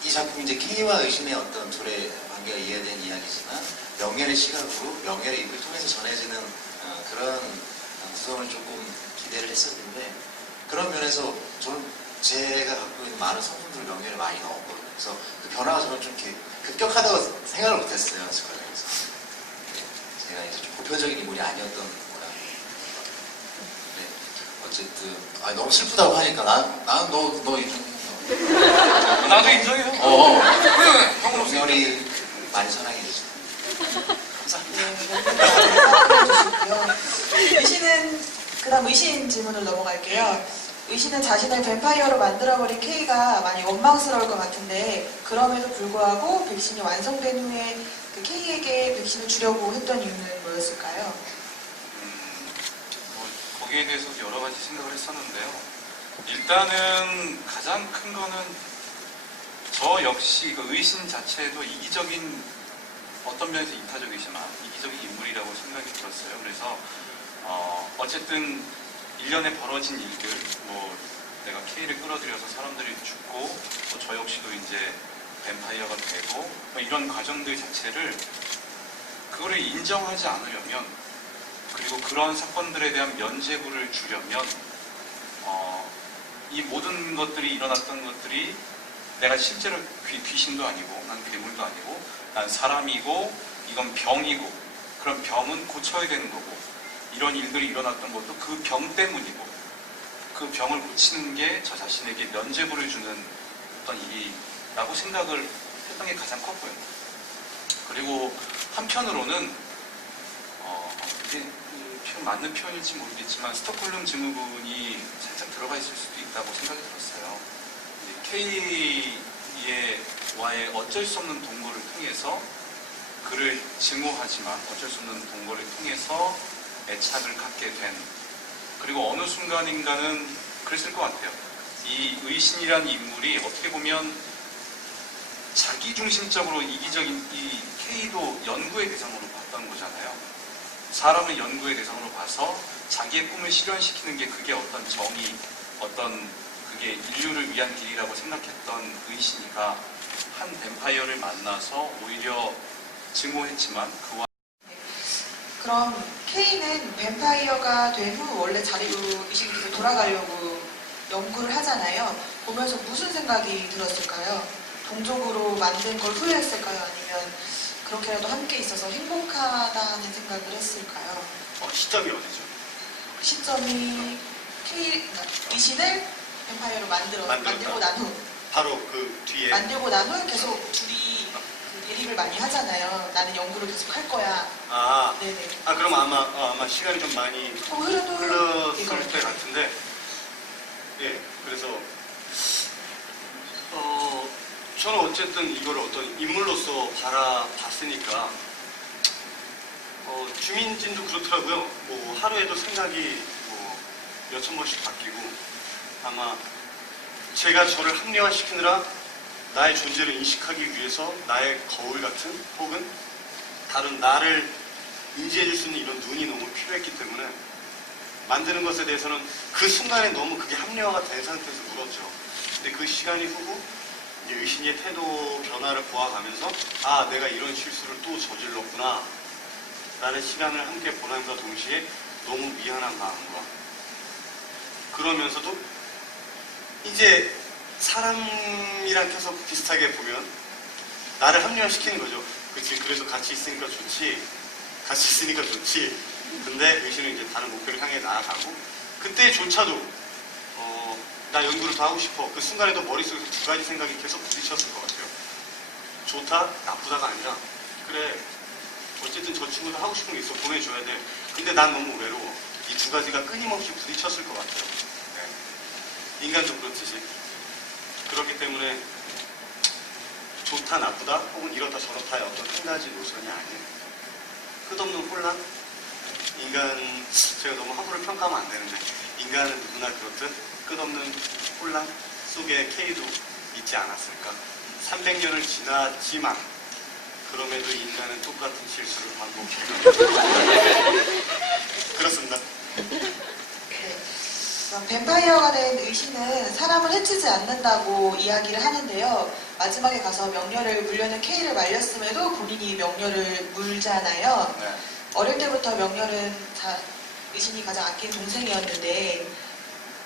이 작품이 이제 K와 의신의 어떤 둘의 관계가 이해된 이야기지만 명예의 시각으로 명예의 입을 통해서 전해지는 그런 구성을 조금 기대를 했었는데 그런 면에서 저는 제가 갖고 있는 많은 성분들을 명예를 많이 넣었거든요. 그래서 그 변화가 저는 좀 이렇게 급격하다고 생각을 못했어요. 연습 과정에서. 제가 이제 좀 보편적인 인물이 아니었던 모양이에요. 네. 어쨌든 너무 슬프다고 하니까 나는 너 인정. 나도 인정해요. 형은 없으니까. 명렬이 많이 사랑해 주세요. 감사합니다. 네, 의신은 그다음 의신 질문을 넘어갈게요. 의신은 자신을 뱀파이어로 만들어버린 K가 많이 원망스러울 것 같은데 그럼에도 불구하고 백신이 완성된 후에 그 K에게 백신을 주려고 했던 이유는 뭐였을까요? 뭐 거기에 대해서 여러 가지 생각을 했었는데요. 일단은 가장 큰 거는 저 역시 그 의신 자체도 이기적인 어떤 면에서 이타적이지만 이기적인 인물이라고 생각이 들었어요. 그래서 어쨌든 1년에 벌어진 일들, 뭐 내가 K를 끌어들여서 사람들이 죽고 또 저 역시도 이제 뱀파이어가 되고 뭐 이런 과정들 자체를 그거를 인정하지 않으려면 그리고 그런 사건들에 대한 면죄부를 주려면 이 모든 것들이 일어났던 것들이 내가 실제로 귀신도 아니고 난 괴물도 아니고 난 사람이고 이건 병이고 그런 병은 고쳐야 되는 거고 이런 일들이 일어났던 것도 그 병 때문이고 그 병을 고치는 게 저 자신에게 면죄부를 주는 어떤 일이라고 생각을 했던 게 가장 컸고요. 그리고 한편으로는 이게 맞는 표현일지 모르겠지만 스톡홀름 증후군이 살짝 들어가 있을 수도 있다고 생각이 들었어요. K와의 어쩔 수 없는 동거를 통해서 그를 증오하지만 어쩔 수 없는 동거를 통해서 애착을 갖게 된 그리고 어느 순간인가는 그랬을 것 같아요. 이 의신이라는 인물이 어떻게 보면 자기중심적으로 이기적인 이 K도 연구의 대상으로 봤던 거잖아요. 사람을 연구의 대상으로 봐서 자기의 꿈을 실현시키는 게 그게 어떤 정의, 어떤 그게 인류를 위한 길이라고 생각했던 의신이가 한 뱀파이어를 만나서 오히려 증오했지만 그와 그럼 K는 뱀파이어가 된 후 원래 자리로 의신께서 돌아가려고 연구를 하잖아요. 보면서 무슨 생각이 들었을까요? 동족으로 만든 걸 후회했을까요? 아니면 그렇게라도 함께 있어서 행복하다는 생각을 했을까요? 시점이 어디죠? 시점이 의신을 뱀파이어로 만들고 난 후. 바로 그 뒤에. 만들고 난 후 계속 둘이 그 대립을 많이 하잖아요. 나는 연구를 계속 할 거야. 네네. 그럼 아마 시간이 좀 많이 흘렀을 때 같은데, 예, 그래서, 저는 어쨌든 이걸 어떤 인물로서 바라봤으니까, 주민진도 그렇더라고요. 뭐, 하루에도 생각이 뭐, 몇천 번씩 바뀌고, 아마 제가 저를 합리화시키느라 나의 존재를 인식하기 위해서 나의 거울 같은 혹은 다른 나를 인지해줄 수 있는 이런 눈이 너무 필요했기 때문에 만드는 것에 대해서는 그 순간에 너무 그게 합리화가 된 상태에서 울었죠. 근데 그 시간이 흐고 이제 의신의 태도 변화를 보아가면서 내가 이런 실수를 또 저질렀구나 라는 시간을 함께 보내면서 동시에 너무 미안한 마음과 그러면서도 이제 사람이랑 계속 비슷하게 보면 나를 합리화시키는 거죠. 그치, 그래서 같이 있으니까 좋지. 같이 있으니까 좋지. 근데 의신은 이제 다른 목표를 향해 나아가고 그때조차도 나 연구를 더 하고 싶어. 그 순간에도 머릿속에서 두 가지 생각이 계속 부딪혔을 것 같아요. 좋다, 나쁘다가 아니라 그래, 어쨌든 저 친구도 하고 싶은 게 있어. 보내줘야 돼. 근데 난 너무 외로워. 이 두 가지가 끊임없이 부딪혔을 것 같아요. 네. 인간도 그렇듯이. 그렇기 때문에 좋다, 나쁘다, 혹은 이렇다, 저렇다의 어떤 한 가지 노선이 아닌 끝없는 혼란? 인간, 제가 너무 함부로 평가하면 안 되는데, 인간은 누구나 그렇듯 끝없는 혼란 속에 K도 있지 않았을까. 300년을 지났지만, 그럼에도 인간은 똑같은 실수를 반복해요. 그렇습니다. 네. 뱀파이어가 된 의신은 사람을 해치지 않는다고 이야기를 하는데요. 마지막에 가서 명렬을 물려는 K를 말렸음에도 본인이 명렬을 물잖아요. 네. 어릴 때부터 명렬은 의신이 가장 아낀 동생이었는데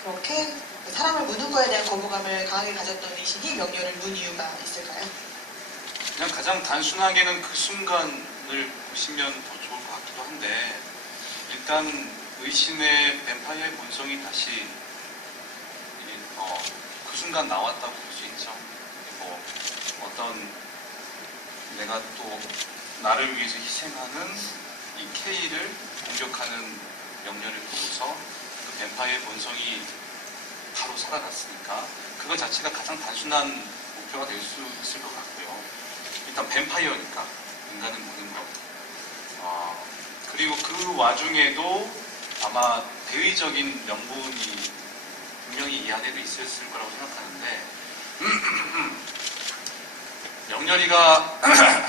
그렇게 사람을 무는 거에 대한 거부감을 강하게 가졌던 의신이 명렬을 문 이유가 있을까요? 그냥 가장 단순하게는 그 순간을 보시면 더 좋을 것 같기도 한데, 일단 의신의 뱀파이어의 본성이 다시 그 순간 나왔다고 볼 수 있죠. 뭐 어떤 내가 또 나를 위해서 희생하는 이 K를 공격하는 명령을 보고서 그 뱀파이어의 본성이 바로 살아났으니까 그것 자체가 가장 단순한 목표가 될 수 있을 것 같고요. 일단 뱀파이어니까 인간은 무는 것. 그리고 그 와중에도 아마 대의적인 명분이 분명히 이 안에도 있었을 거라고 생각하는데, 명렬이가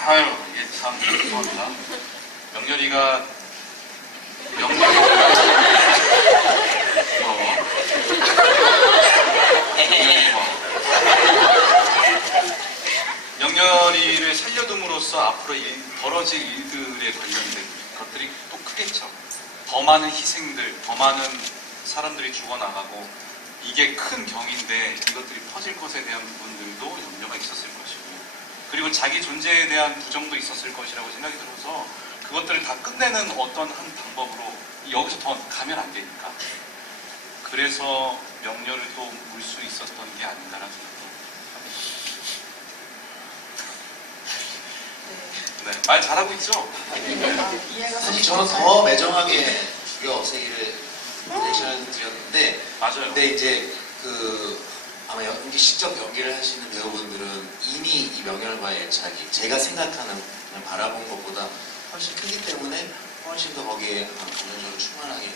아유 이게 참 죄송합니다. 명렬이가 명렬이를 살려둠으로써 앞으로 벌어질 일들에 관련된 것들이 또 크겠죠. 더 많은 희생들, 더 많은 사람들이 죽어나가고 이게 큰 경인데 이것들이 퍼질 것에 대한 부분들도 염려가 있었을 것이고, 그리고 자기 존재에 대한 부정도 있었을 것이라고 생각이 들어서 그것들을 다 끝내는 어떤 한 방법으로 여기서 더 가면 안 되니까 그래서 명렬을 또 물 수 있었던 게 아닌가라는 생각도 합니다. 네, 말 잘하고 있죠? 이해가 사실 저는 더 매정하게 죽여 없애기를 대신을 드렸는데, 맞아요. 근데 이제 아마 연기 직접 연기를 하시는 배우분들은 이미 이 명렬과의 애착이 제가 생각하는 그냥 바라본 것보다 훨씬 크기 때문에 훨씬 더 거기에 감정적으로 충만하게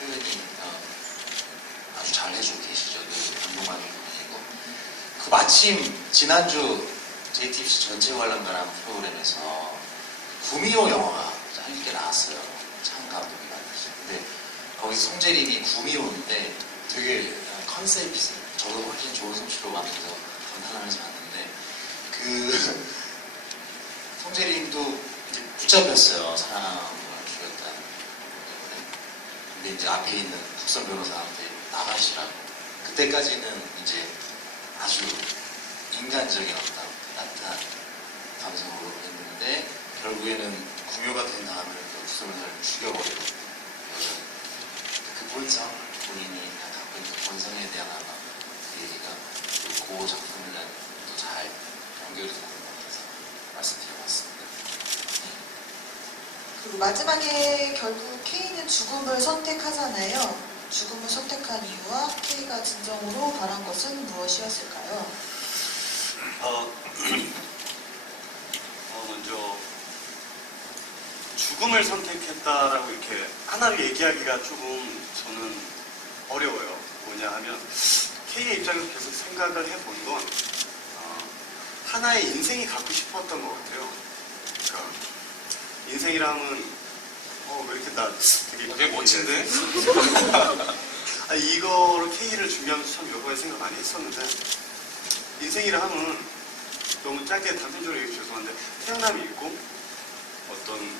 표현이 아주 잘 해주고 계시죠. 감동받는 부분이고. 마침 지난주 JTBC 전체 관람가라는 프로그램에서 구미호 영화가 짧게 나왔어요. 참 감독이 만드신. 근데 거기서 송재림이 구미호인데 되게 컨셉이 저도 훨씬 좋은 솜씨로 만들어서 감탄하면서 봤는데 송재림도 이제 붙잡혔어요. 사랑을 죽였다는 때문에. 근데 이제 앞에 있는 국선 변호사한테 나가시라고. 그때까지는 이제 아주 인간적인 어떤 따뜻한 감성으로 했는데 결국에는 구묘가 된 다음에 그 국선 변호사를 죽여버리고 그 본성, 본인이 갖고 있는 그 본성에 대한 아마 그 얘기가 그 작품을 또 잘 연결이 되는 것 같아서 말씀드려봤습니다. 그리고 마지막에 결국 K는 죽음을 선택하잖아요. 죽음을 선택한 이유와 K가 진정으로 바란 것은 무엇이었을까요? 먼저 죽음을 선택했다라고 이렇게 하나를 얘기하기가 조금 저는 어려워요. 뭐냐 하면 K의 입장에서 계속 생각을 해본 건 하나의 인생이 갖고 싶었던 것 같아요. 그러니까 인생이라면 왜 이렇게 나 되게 멋진데? 이거를 K를 준비하면서 참 여러 가지 생각 많이 했었는데, 인생이라 하면 너무 짧게 단편적으로 얘기 죄송한데 태어남이 있고 어떤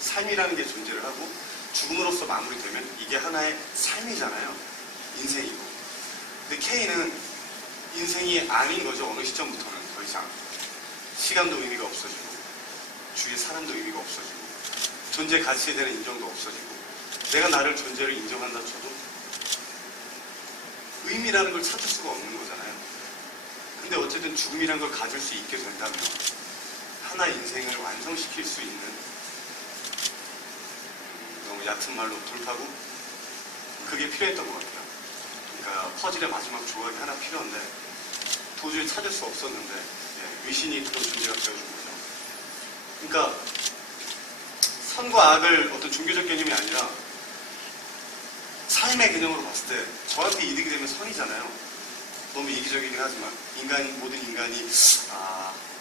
삶이라는 게 존재를 하고 죽음으로써 마무리되면 이게 하나의 삶이잖아요. 인생이고. 근데 K는 인생이 아닌 거죠. 어느 시점부터는 더 이상 시간도 의미가 없어지고 주위의 사람도 의미가 없어지고 존재 가치에 대한 인정도 없어지고 내가 나를 존재를 인정한다 쳐도 의미라는 걸 찾을 수가 없는 거잖아요. 근데 어쨌든 죽음이라는 걸 가질 수 있게 된다면 하나의 인생을 완성시킬 수 있는 너무 얕은 말로 돌파구? 그게 필요했던 것 같아요. 그러니까 퍼즐의 마지막 조각이 하나 필요한데 도저히 찾을 수 없었는데 위신이 그런 존재가 되어준 거죠. 그러니까 선과 악을 어떤 종교적 개념이 아니라 삶의 개념으로 봤을 때 저한테 이득이 되면 선이잖아요. 너무 이기적이긴 하지만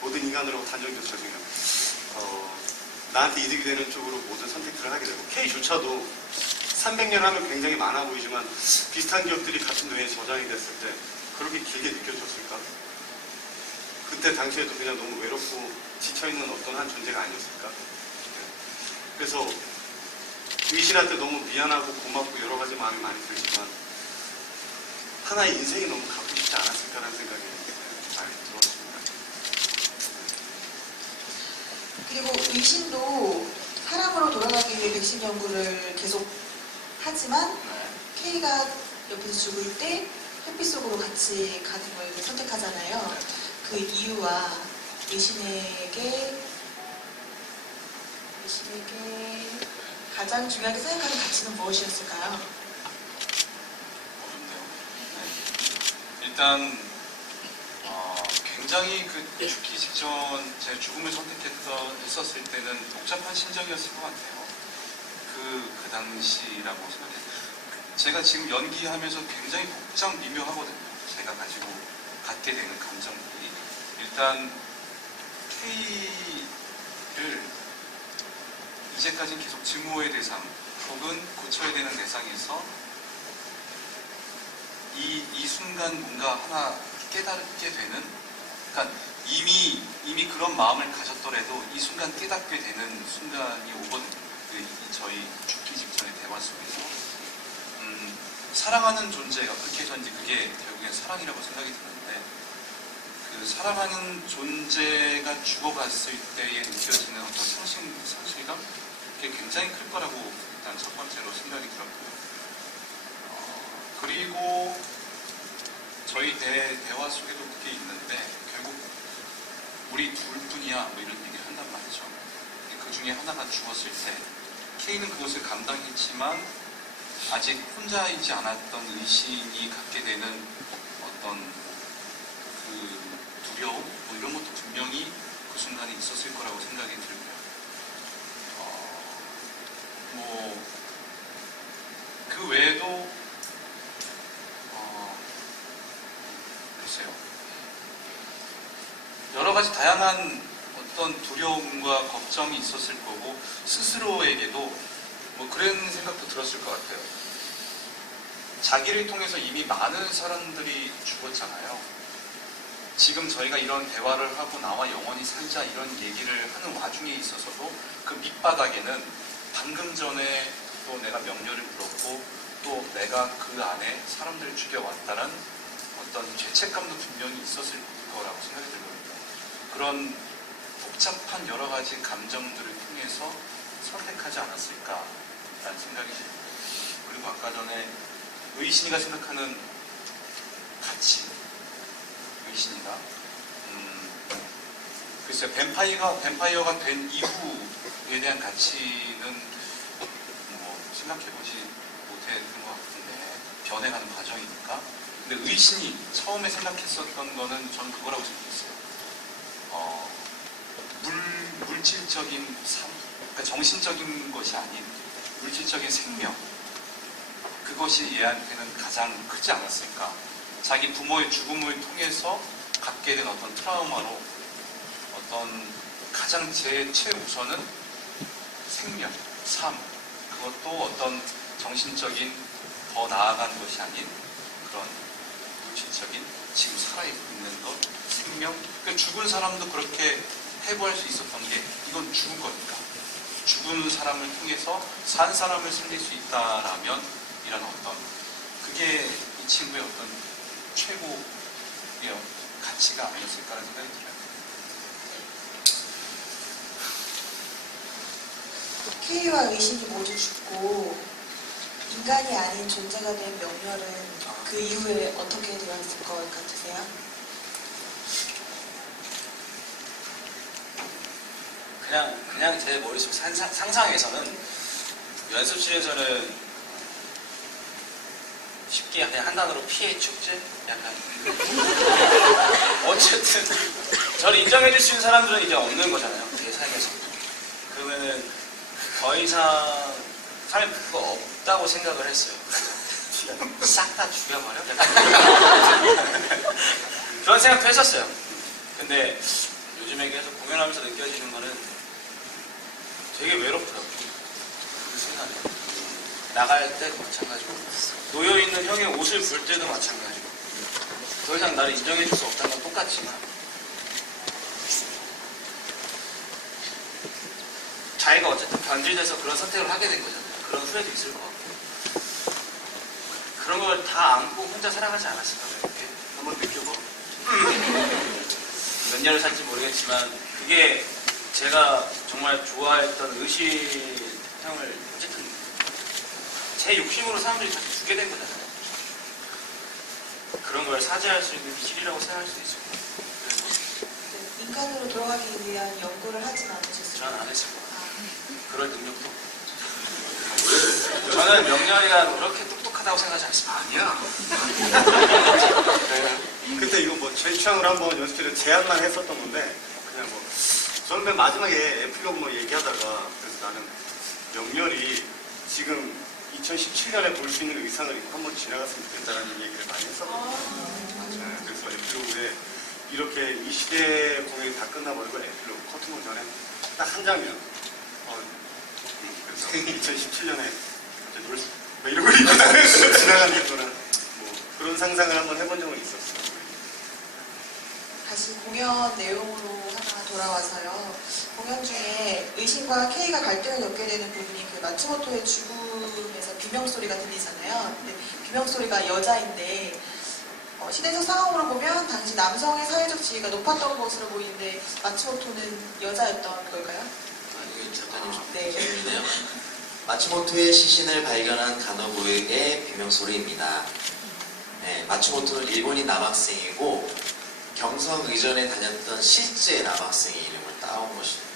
모든 인간으로 단정지어지면 나한테 이득이 되는 쪽으로 모든 선택들을 하게 되고 K조차도 300년 하면 굉장히 많아 보이지만 비슷한 기억들이 같은 뇌에 저장이 됐을 때 그렇게 길게 느껴졌을까? 그때 당시에도 그냥 너무 외롭고 지쳐있는 어떤 한 존재가 아니었을까? 그래서 위신한테 너무 미안하고 고맙고 여러 가지 마음이 많이 들지만 하나의 인생이 너무 갖고 싶지 않았을까라는 생각이 많이 들었습니다. 그리고 의신도 사람으로 돌아가기 위해 백신 연구를 계속 하지만 K가 옆에서 죽을 때 햇빛 속으로 같이 가는 걸 선택하잖아요. 그 이유와 의신에게 가장 중요하게 생각하는 가치는 무엇이었을까요? 어렵네요. 네. 일단 굉장히 그 죽기 직전 제 죽음을 선택했었을 때는 복잡한 심정이었을 것 같아요. 그 당시라고 생각해요. 제가 지금 연기하면서 굉장히 복잡 미묘하거든요. 제가 가지고 갖게 되는 감정들이. 일단 K를 이제까지는 계속 증오의 대상 혹은 고쳐야 되는 대상에서 이 순간 뭔가 하나 깨닫게 되는, 그러니까 이미 그런 마음을 가졌더라도 이 순간 깨닫게 되는 순간이 오거든요. 저희 죽기 직전의 대화 속에서 사랑하는 존재가 그렇게 해서 이제 그게 결국엔 사랑이라고 생각이 드는데, 그 사랑하는 존재가 죽어갔을 때에 느껴지는 어떤 상실감? 그게 굉장히 클 거라고 일단 첫 번째로 생각이 들었고요. 그리고 저희 대화 속에도 그게 있는데 결국 우리 둘뿐이야 뭐 이런 얘기를 한단 말이죠. 그 중에 하나가 죽었을 때 K는 그것을 감당했지만 아직 혼자이지 않았던 의신이 갖게 되는 어떤 그 두려움 뭐 이런 것도 분명히 그 순간에 있었을 거라고 생각이 들고요. 그 외에도 글쎄요. 여러 가지 다양한 어떤 두려움과 걱정이 있었을 거고 스스로에게도 뭐 그런 생각도 들었을 것 같아요. 자기를 통해서 이미 많은 사람들이 죽었잖아요. 지금 저희가 이런 대화를 하고 나와 영원히 살자 이런 얘기를 하는 와중에 있어서도 그 밑바닥에는 방금 전에 또 내가 명령을 들었고 또 내가 그 안에 사람들을 죽여왔다는 어떤 죄책감도 분명히 있었을 거라고 생각이 들거든요. 그런 복잡한 여러 가지 감정들을 통해서 선택하지 않았을까라는 생각이 듭니다. 그리고 아까 전에 의신이가 생각하는 가치, 의신이가 글쎄요, 뱀파이어가 된 이후에 대한 가치는 뭐 생각해보지 못했던 것 같은데 변해가는 과정이니까. 근데 의신이 처음에 생각했었던 거는 저는 그거라고 생각했어요. 물질적인 삶, 그러니까 정신적인 것이 아닌 물질적인 생명, 그것이 얘한테는 가장 크지 않았을까. 자기 부모의 죽음을 통해서 갖게 된 어떤 트라우마로 어떤 가장 최우선은 생명, 삶, 그것도 어떤 정신적인 더 나아간 것이 아닌 그런 물질적인 지금 살아있는 것, 생명. 그러니까 죽은 사람도 그렇게 해부할 수 있었던 게 이건 죽은 거니까. 죽은 사람을 통해서 산 사람을 살릴 수 있다라면 이런 어떤 그게 이 친구의 어떤 최고의 가치가 아니었을까라는 생각이 들어요. K와 의신이 모두 죽고 인간이 아닌 존재가 된 명렬은 그 이후에 어떻게 되었을 것 같으세요? 그냥 제 머릿속 상상에서는 연습실에서는 쉽게 그냥 한 단어로 피해 축제? 약간 어쨌든 저를 인정해줄 수 있는 사람들은 이제 없는 거잖아요. 제 삶에서. 그러면은 더 이상 삶에 그거 없다고 생각을 했어요. 싹 다 죽여버려? 약간 그런 생각도 했었어요. 근데 요즘에 계속 공연하면서 느껴지는 거는 되게 외롭더라고요. 그 순간에. 나갈 때도 마찬가지고, 놓여있는 형의 옷을 볼 때도 마찬가지고, 더 이상 나를 인정해줄 수 없다는 건 똑같지만, 자기가 어쨌든 변질돼서 그런 선택을 하게 된 거잖아요. 그런 후회도 있을 것 같고. 그런 걸 다 안고 혼자 살아가지 않았을까, 이렇게. 한번 느껴봐. 몇 년을 살지 모르겠지만 그게 제가 정말 좋아했던 의식 형을 어쨌든 제 욕심으로 사람들이 자꾸 죽게 된 거잖아요. 그런 걸 사죄할 수 있는 길이라고 생각할 수 있을 것 같아요. 네, 인간으로 돌아가기 위한 연구를 하진 않으셨어요? 저는 안 했을 것 같아요. 그럴 능력도 없고. 저는 명렬이가 그렇게 똑똑하다고 생각하지 않습니다. 아니야. 그때 이거 뭐 제 취향으로 한번 연습실에 제안만 했었던 건데 그냥 뭐 저는 맨 마지막에 에필로그 뭐 얘기하다가 그래서 나는 명렬이 지금 2017년에 볼 수 있는 의상을 입고 한번 지나갔으면 좋겠다라는 얘기를 많이 했었거든요. 네, 그래서 에필로그에 이렇게 이 시대 공연이 다 끝나버리고 에필로그 커튼 전에 딱 한 장면. 그래서 2017년에 뭐 이러고 지나가는 거나 뭐 그런 상상을 한번 해본 적은 있었어요. 다시 공연 내용으로 하나 돌아와서요. 공연 중에 의신과 K가 갈등을 겪게 되는 부분이 그 마츠모토의 죽음에서 비명소리가 들리잖아요. 근데 비명소리가 여자인데 시대적 상황으로 보면 당시 남성의 사회적 지위가 높았던 것으로 보이는데 마츠모토는 여자였던 걸까요? 이거 작가님 좀 네. 질문이네요. 마츠모토의 시신을 발견한 가노부의 비명소리입니다. 네, 마츠모토는 일본인 남학생이고 경성의전에 다녔던 실제 남학생의 이름을 따온 것입니다.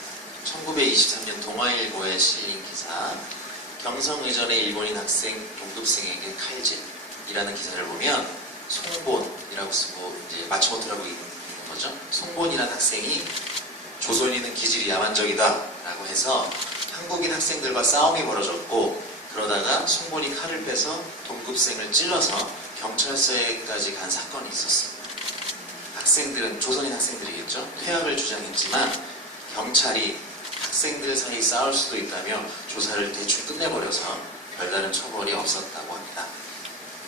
1923년 동아일보에 실린 기사 경성의전의 일본인 학생 동급생에게 칼질이라는 기사를 보면 송본이라고 쓰고 이제 마츠모토라고 있는 거죠. 송본이라는 학생이 조선인은 기질이 야만적이다 라고 해서 한국인 학생들과 싸움이 벌어졌고 그러다가 송본이 칼을 빼서 동급생을 찔러서 경찰서에까지 간 사건이 있었습니다. 학생들은 조선인 학생들이겠죠. 퇴학을 주장했지만 경찰이 학생들 사이 싸울 수도 있다며 조사를 대충 끝내버려서 별다른 처벌이 없었다고 합니다.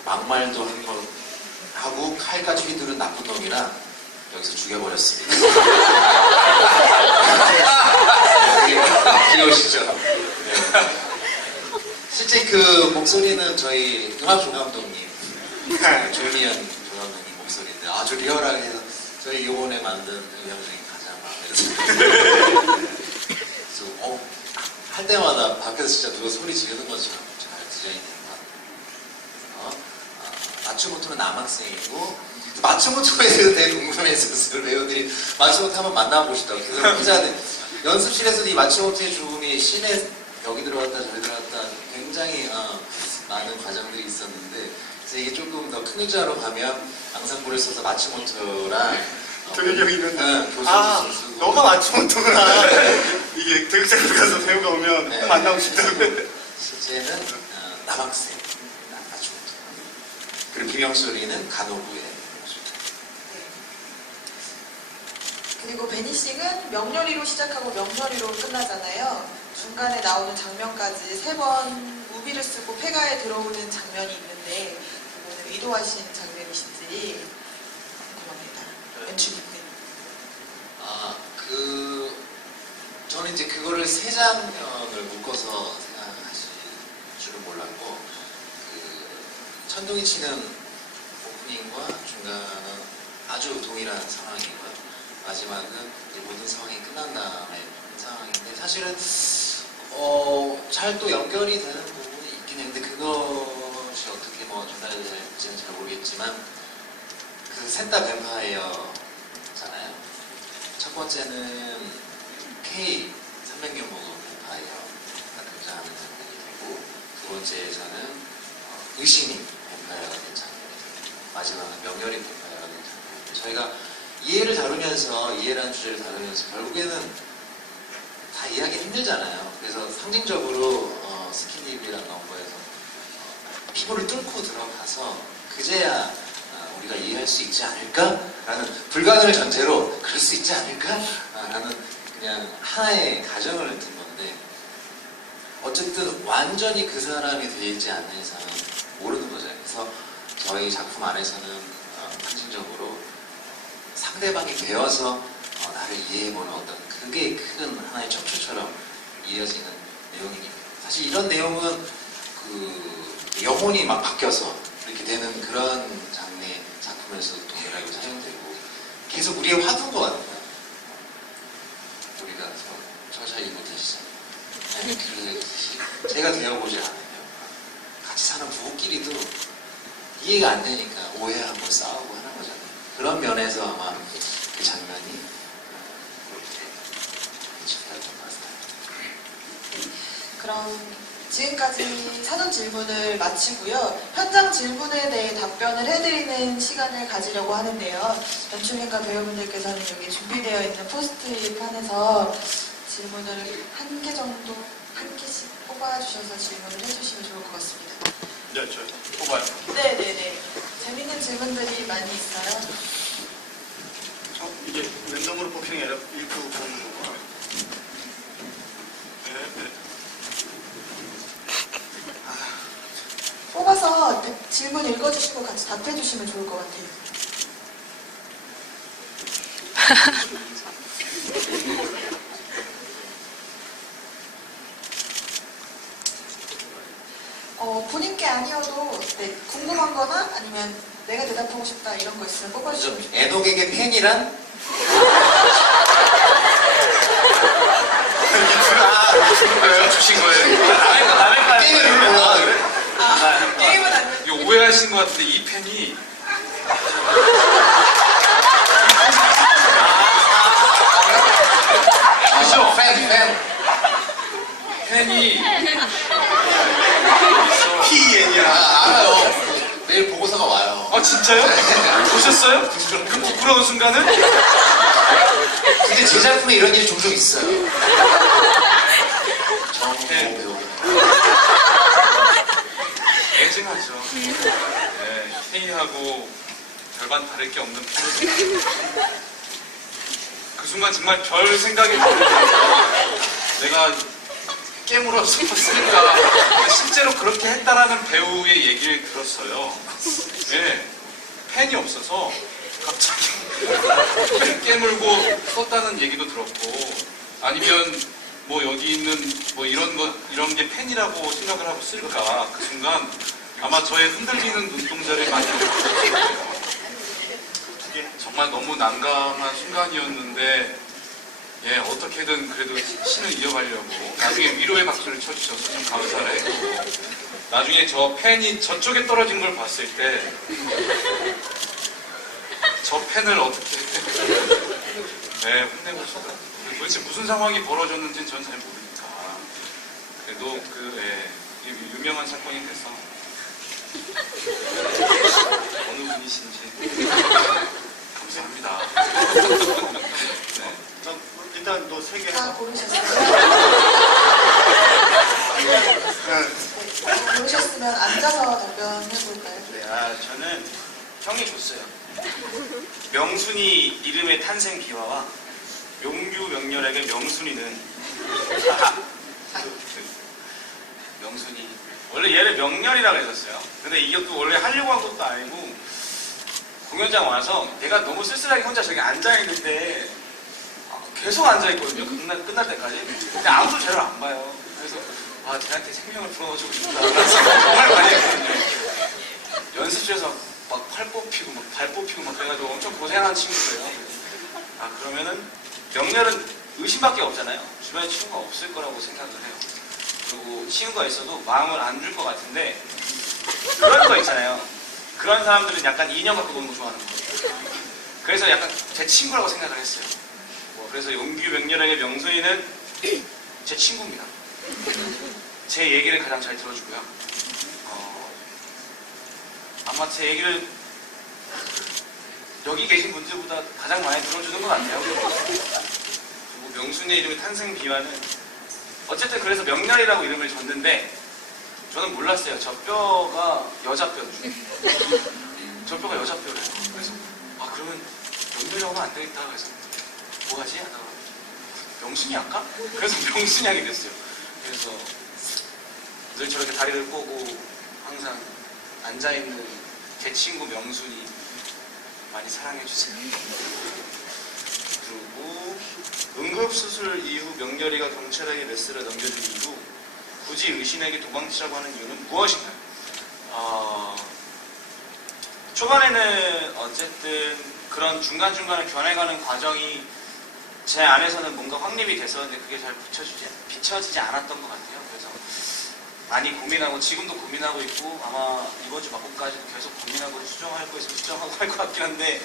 막말도 한 번 하고 칼까지 휘두른 나쁜 놈이라 여기서 죽여버렸습니다. 귀여우시죠? 네. 실제 그 목소리는 저희 음악조 감독님, 조미연 조감독님 목소리인데 아주 리얼하게 해서 저희 이번에 만든 음향 중에 가장 마음에 들어요. 그래서 할 때마다 밖에서 진짜 누가 소리 지르는 것처럼 잘 디자인된 것 같아요. 마츠모토는 남학생이고 마츠모토에 대해서 되게 궁금했었어요. 배우들이 마츠모토 한번 만나보고 싶다고. 그래서 기자는 연습실에서도 이 마츠모토의 죽음이 신에 여기 들어갔다 저기 들어갔다 굉장히 많은 과정들이 있었는데 그래서 이게 조금 더 큰 의자로 가면 앙상블을 써서 마츠모토랑 전혀 있는 교수님 쓰고 너가 마츠모토구나. 이게 대극장을 가서 배우가 오면 네. 만나고 싶다고. 실제는 남학생 마츠모토 그리고 비명소리는 가노부의 그리고 베니싱은 명렬이로 시작하고 명렬이로 끝나잖아요. 중간에 나오는 장면까지 3번 무비를 쓰고 폐가에 들어오는 장면이 있는데 그거는 의도하신 장면이신지 궁금합니다. 연출님. 저는 이제 그거를 3장면을 묶어서 생각하실 줄은 몰랐고 천둥이 치는 오프닝과 중간은 아주 동일한 상황이고요. 마지막은 이제 모든 상황이 끝난 다음에 상황인데 사실은 잘 또 연결이 되는 부분이 있긴 했는데 그것이 어떻게 뭐 전달이 될지는 잘 모르겠지만 그 셋 다 뱀파이어잖아요. 첫 번째는 K 300년목의 뱀파이어가 등장하는 장면이 되고 두 번째에서는 의신이 뱀파이어가 된 장면이 되고 마지막은 명렬인 뱀파이어가 된 장면인데 저희가 이해를 다루면서 이해라는 주제를 다루면서 결국에는 다 이해하기 힘들잖아요. 그래서 상징적으로 스킨딥이라는 넘버에서 피부를 뚫고 들어가서 그제야 우리가 이해할 수 있지 않을까라는 불가능을 전제로 그럴 수 있지 않을까라는 그냥 하나의 가정을 든 건데 어쨌든 완전히 그 사람이 되지 않는 이상은 모르는 거죠. 그래서 저희 작품 안에서는 상징적으로 상대방이 되어서 나를 이해해보는 어떤 그게 큰 하나의 척추처럼 이어지는 내용이니까 사실 이런 내용은 그 영혼이 막 바뀌어서 이렇게 되는 그런 장르의 작품에서 동일하게 사용되고 계속 우리의 화두인 것 같아요. 우리가 서서히 못하시죠. 제가 되어보지 않아요. 같이 사는 부부끼리도 이해가 안 되니까 오해하고 싸우고 하는 거잖아요. 그런 면에서 아마 그 장면이 그렇게 집중했던 것 같아요. 그럼 지금까지 사전 질문을 마치고요. 현장 질문에 대해 답변을 해드리는 시간을 가지려고 하는데요. 연출님과 배우분들께서는 여기 준비되어 있는 포스트잇 판에서 질문을 한 개 정도, 한 개씩 뽑아주셔서 질문을 해주시면 좋을 것 같습니다. 네, 저 뽑아요. 네네네. 재밌는 질문들이 많이 있어요. 이게 랜덤으로 뽑히는 게 아니라 읽고 보는 거구나. 네. 뽑아서 질문 읽어주시고 같이 답해주시면 좋을 것 같아요. 본인께 아니어도 궁금한 거나 아니면 내가 대답하고 싶다 이런 거 있으면 뽑아주시면 좋겠어요. 애독에게 팬이란? 주신 거예요? 남의 게임을 몰라 그래? 게임은 아니면 이거 오해하신 것 같은데 이 펜이 그죠? 팬. 펜이 PN이야. 알아요. 내일 보고서가 와요. 아 진짜요? 보셨어요? 그 부끄러운 순간을? 근데 제 작품에 이런 일이 종종 있어요. 정보 네. 배우. 애증하죠. 네, K하고 별반 다를 게 없는 펜. 그 순간 정말 별 생각이 들어요. 내가 깨물어 썼을까. 실제로 그렇게 했다라는 배우의 얘기를 들었어요. 네, 펜이 없어서 갑자기 펜 깨물고 썼다는 얘기도 들었고, 아니면 뭐 여기 있는 뭐 이런 게 펜이라고 생각을 하고 쓸까. 그 순간 아마 저의 흔들리는 눈동자를 많이 느꼈을 거예요. 정말 너무 난감한 순간이었는데, 예, 어떻게든 그래도 신을 이어가려고 나중에 위로의 박수를 쳐주셔서 좀 감사를 했고, 나중에 저 펜이 저쪽에 떨어진 걸 봤을 때 저 펜을 어떻게 네, 혼내고 싶다. 도대체 무슨 상황이 벌어졌는지는 전 잘 모르니까 그래도 유명한 사건이 돼서 어느 분이신지 감사합니다. 네. 일단 너 세 개 다 해서. 고르셨어요? 고르셨으면 앉아서 답변해볼까요? 네, 저는 형이 줬어요. 명순이 이름의 탄생 비화와 명유 명렬에게 명순이는 명순이 원래 얘를 명렬이라고 했었어요. 근데 이것도 원래 하려고 한 것도 아니고 공연장 와서 내가 너무 쓸쓸하게 혼자 저기 앉아 있는데 계속 앉아 있거든요. 끝날 때까지. 근데 아무도 저를 안 봐요. 그래서 쟤한테 생명을 불어넣어주고 싶다. 그런 생각 정말 많이 했거든요. 연습실에서 막 팔 뽑히고 막 발 뽑히고 막 그래가지고 엄청 고생한 친구예요. 그러면은 명렬은 의심밖에 없잖아요. 주변에 친구가 없을 거라고 생각을 해요. 그리고 친구가 있어도 마음을 안 줄 것 같은데 그런 거 있잖아요. 그런 사람들은 약간 인형 갖고 노는 거 좋아하는 거예요. 그래서 약간 제 친구라고 생각을 했어요. 그래서 용규, 명렬하게 명순이는 제 친구입니다. 제 얘기를 가장 잘 들어주고요. 아마 제 얘기를 여기 계신 분들보다 가장 많이 들어주는 것 같아요. 그리고 명순이의 이름의 탄생 비화는 어쨌든 그래서 명렬이라고 이름을 줬는데 저는 몰랐어요. 저 뼈가 여자 뼈인 줄. 저 뼈가 여자 뼈래요. 그래서 그러면 명렬이라고 하면 안 되겠다. 그래서 뭐 하지? 하다가 명순이 할까? 그래서 명순이 하게 됐어요. 그래서 늘 저렇게 다리를 꼬고 항상 앉아있는 제 친구 명순이 많이 사랑해주세요. 그리고 응급수술 이후 명렬이가 경찰에게 메스를 넘겨준 이후 굳이 의신에게 도망치자고 하는 이유는 무엇인가요? 초반에는 어쨌든 그런 중간중간에 변해가는 과정이 제 안에서는 뭔가 확립이 됐었는데 그게 잘 비춰지지 않았던 것 같아요. 그래서 많이 고민하고 지금도 고민하고 있고 아마 이번 주 막고까지도 계속 고민하고 수정할 거 있으면 수정하고 할 것 같긴 한데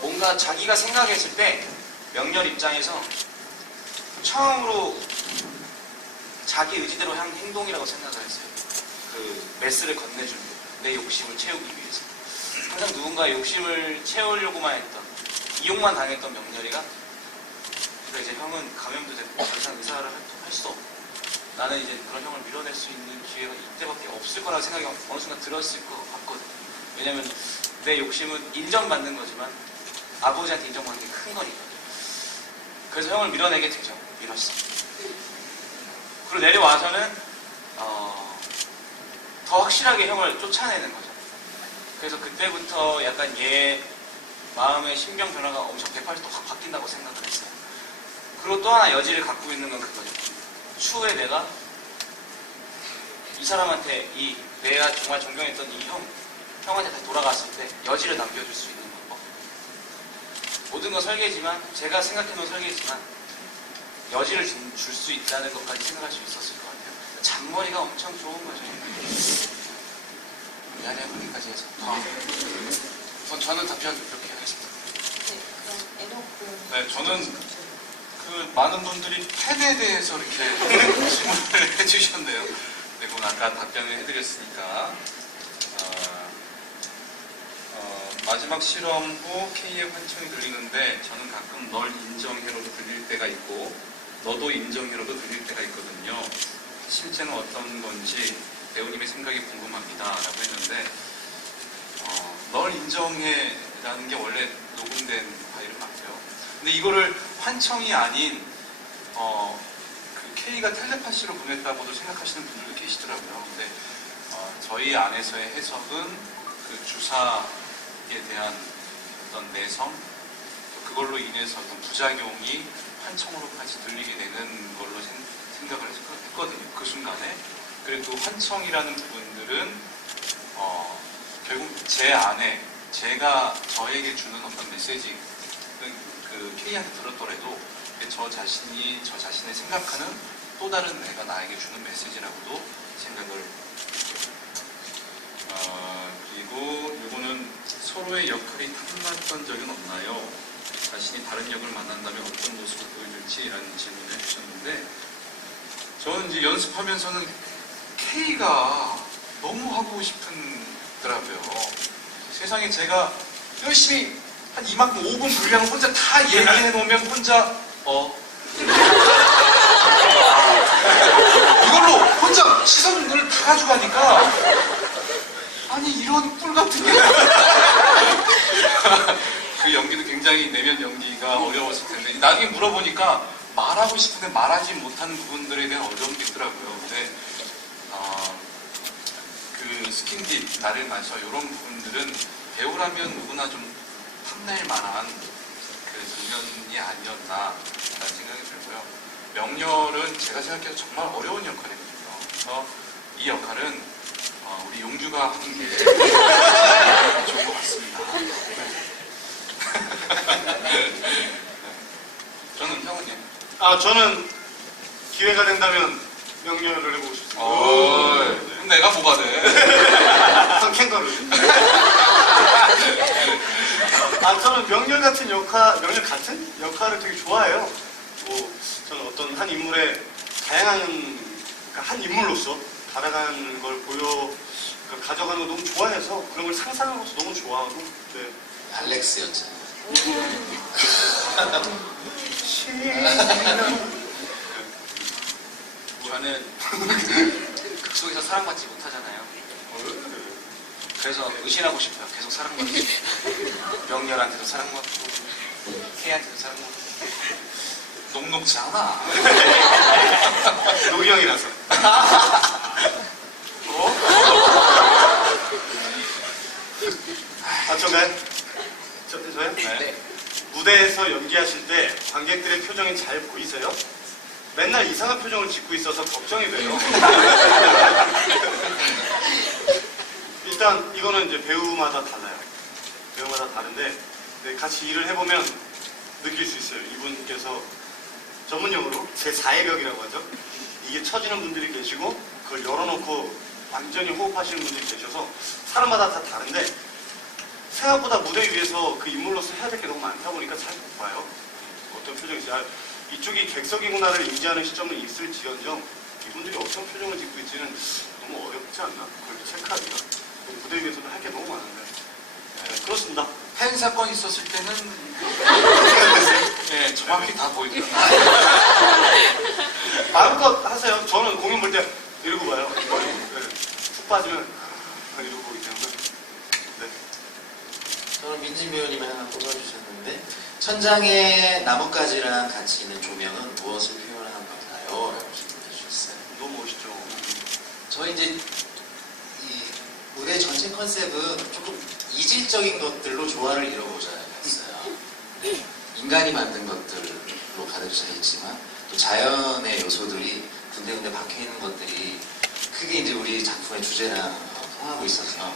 뭔가 자기가 생각했을 때 명렬 입장에서 처음으로 자기 의지대로 한 행동이라고 생각을 했어요. 그 메스를 건네주는 내 욕심을 채우기 위해서 항상 누군가의 욕심을 채우려고만 했던 이용만 당했던 명렬이가 그래 이제 형은 감염도 됐고 더 이상 의사를 할 수도 없고 나는 이제 그런 형을 밀어낼 수 있는 기회가 이때밖에 없을 거라는 생각이 어느 순간 들었을 것 같거든요. 왜냐면 내 욕심은 인정받는 거지만 아버지한테 인정받는 게 큰 거니까. 그래서 형을 밀어내게 되죠. 밀었어. 그리고 내려와서는 더 확실하게 형을 쫓아내는 거죠. 그래서 그때부터 약간 얘 마음의 신경 변화가 엄청 180도 확 바뀐다고 생각을 했어요. 그리고 또 하나 여지를 갖고 있는 건 그거죠. 추후에 내가 이 사람한테 내가 정말 존경했던 이 형한테 다시 돌아갔을 때 여지를 남겨줄 수 있는 방법. 모든 건 설계지만 제가 생각해놓은 설계지만 여지를 줄 수 있다는 것까지 생각할 수 있었을 것 같아요. 잔머리가 엄청 좋은 거죠. 미안해요. 거기까지 해서. 우선 저는 답변 이렇게 하겠습니다. 네, 그럼 애녹 네, 저는 그 많은 분들이 팬에 대해서 이렇게 질문을 해주셨네요. 네, 그건 아까 답변을 해드렸으니까. 마지막 실험 후 K의 환청이 들리는데 저는 가끔 널 인정해로도 들릴 때가 있고 너도 인정해로도 들릴 때가 있거든요. 실제는 어떤 건지 배우님의 생각이 궁금합니다. 라고 했는데 널 인정해라는 게 원래 녹음된 파일은 맞고요. 근데 이거를 환청이 아닌 그 K가 텔레파시로 보냈다고도 생각하시는 분들도 계시더라고요. 근데 저희 안에서의 해석은 그 주사에 대한 어떤 내성, 그걸로 인해서 어떤 부작용이 환청으로까지 들리게 되는 걸로 생각을 했거든요. 그 순간에. 그리고 환청이라는 부분들은 결국 제 안에 제가 저에게 주는 어떤 메시지, 그 K한테 들었더라도 저 자신의 생각하는 또 다른 내가 나에게 주는 메시지라고도 생각을 그리고 이거는 서로의 역할이 탐났던 적은 없나요? 자신이 다른 역을 만난다면 어떤 모습을 보여줄지라는 질문을 해주셨는데 저는 이제 연습하면서는 K가 너무 하고 싶더라고요. 세상에 제가 열심히 한 이만큼 5분 분량 혼자 다 얘기해 놓으면 혼자 이걸로 혼자 시선을 다 가져가니까 아니 이런 꿀 같은 게 그 연기도 굉장히 내면 연기가 어려웠을 텐데 나중에 물어보니까 말하고 싶은데 말하지 못하는 부분들에 대한 어려움도 있더라고요. 근데 그 스킨딥, 나를 마셔 이런 부분들은 배우라면 누구나 좀 탐낼 만한 그 장면이 아니었나라는 생각이 들고요. 명렬은 제가 생각해도 정말 어려운 역할이거든요. 그래서 이 역할은 우리 용주가 하는 게 좋은 것 같습니다. 저는 형은요? 저는 기회가 된다면 명렬을 해보고 싶습니다. 그럼 내가 뭐가 돼? 한 캥거루. 저는 명렬 같은 역할을 되게 좋아해요. 뭐, 저는 어떤 한 인물의 다양한, 그러니까 한 인물로서 달아가는 걸 그러니까 가져가는 거 너무 좋아해서 그런 걸 상상하는 것도 너무 좋아하고, 네. 알렉스였잖아. 저는 극 속에서 사랑받지 못하잖아요. 그래서 의심하고 싶어요. 계속 사랑받고 싶어요. 명렬한테도 사랑받고 K한테도 사랑받고. 녹록지 않아. 노기 형이라서. 저요? 네. 무대에서 연기하실 때 관객들의 표정이 잘 보이세요? 맨날 이상한 표정을 짓고 있어서 걱정이 돼요. 일단 이거는 이제 배우마다 달라요. 배우마다 다른데 네, 같이 일을 해보면 느낄 수 있어요. 이분께서 전문용어로 제4의 벽이라고 하죠. 이게 처지는 분들이 계시고 그걸 열어놓고 완전히 호흡하시는 분들이 계셔서 사람마다 다 다른데 생각보다 무대 위에서 그 인물로서 해야 될 게 너무 많다 보니까 잘 못 봐요. 어떤 표정인지. 이쪽이 객석이구나를 인지하는 시점은 있을지언정 이분들이 어떤 표정을 짓고 있지는 너무 어렵지 않나? 그걸 체크하기가. 무대 위에서도 할 게 너무 많은데. 네, 그렇습니다. 팬 사건 있었을 때는 네, 정확히 다 보이더라고요. 마음껏 하세요. 저는 공연 볼 때 이러고 봐요. 네, 푹 빠지면 이러고 보기 때문에. 네. 저는 민진 배우님이 하나 꼽아주셨는데 천장에 나뭇가지랑 같이 있는 조명은 무엇을 표현하는 건가요? 라고 질문해 주셨어요. 너무 멋있죠. 저희 이제 이 무대 전체 컨셉은 조금 이질적인 것들로 조화를 이뤄보자 했어요. 네. 인간이 만든 것들로 가득 차 있지만 또 자연의 요소들이 군데군데 박혀 있는 것들이 크게 이제 우리 작품의 주제랑 통하고 있어서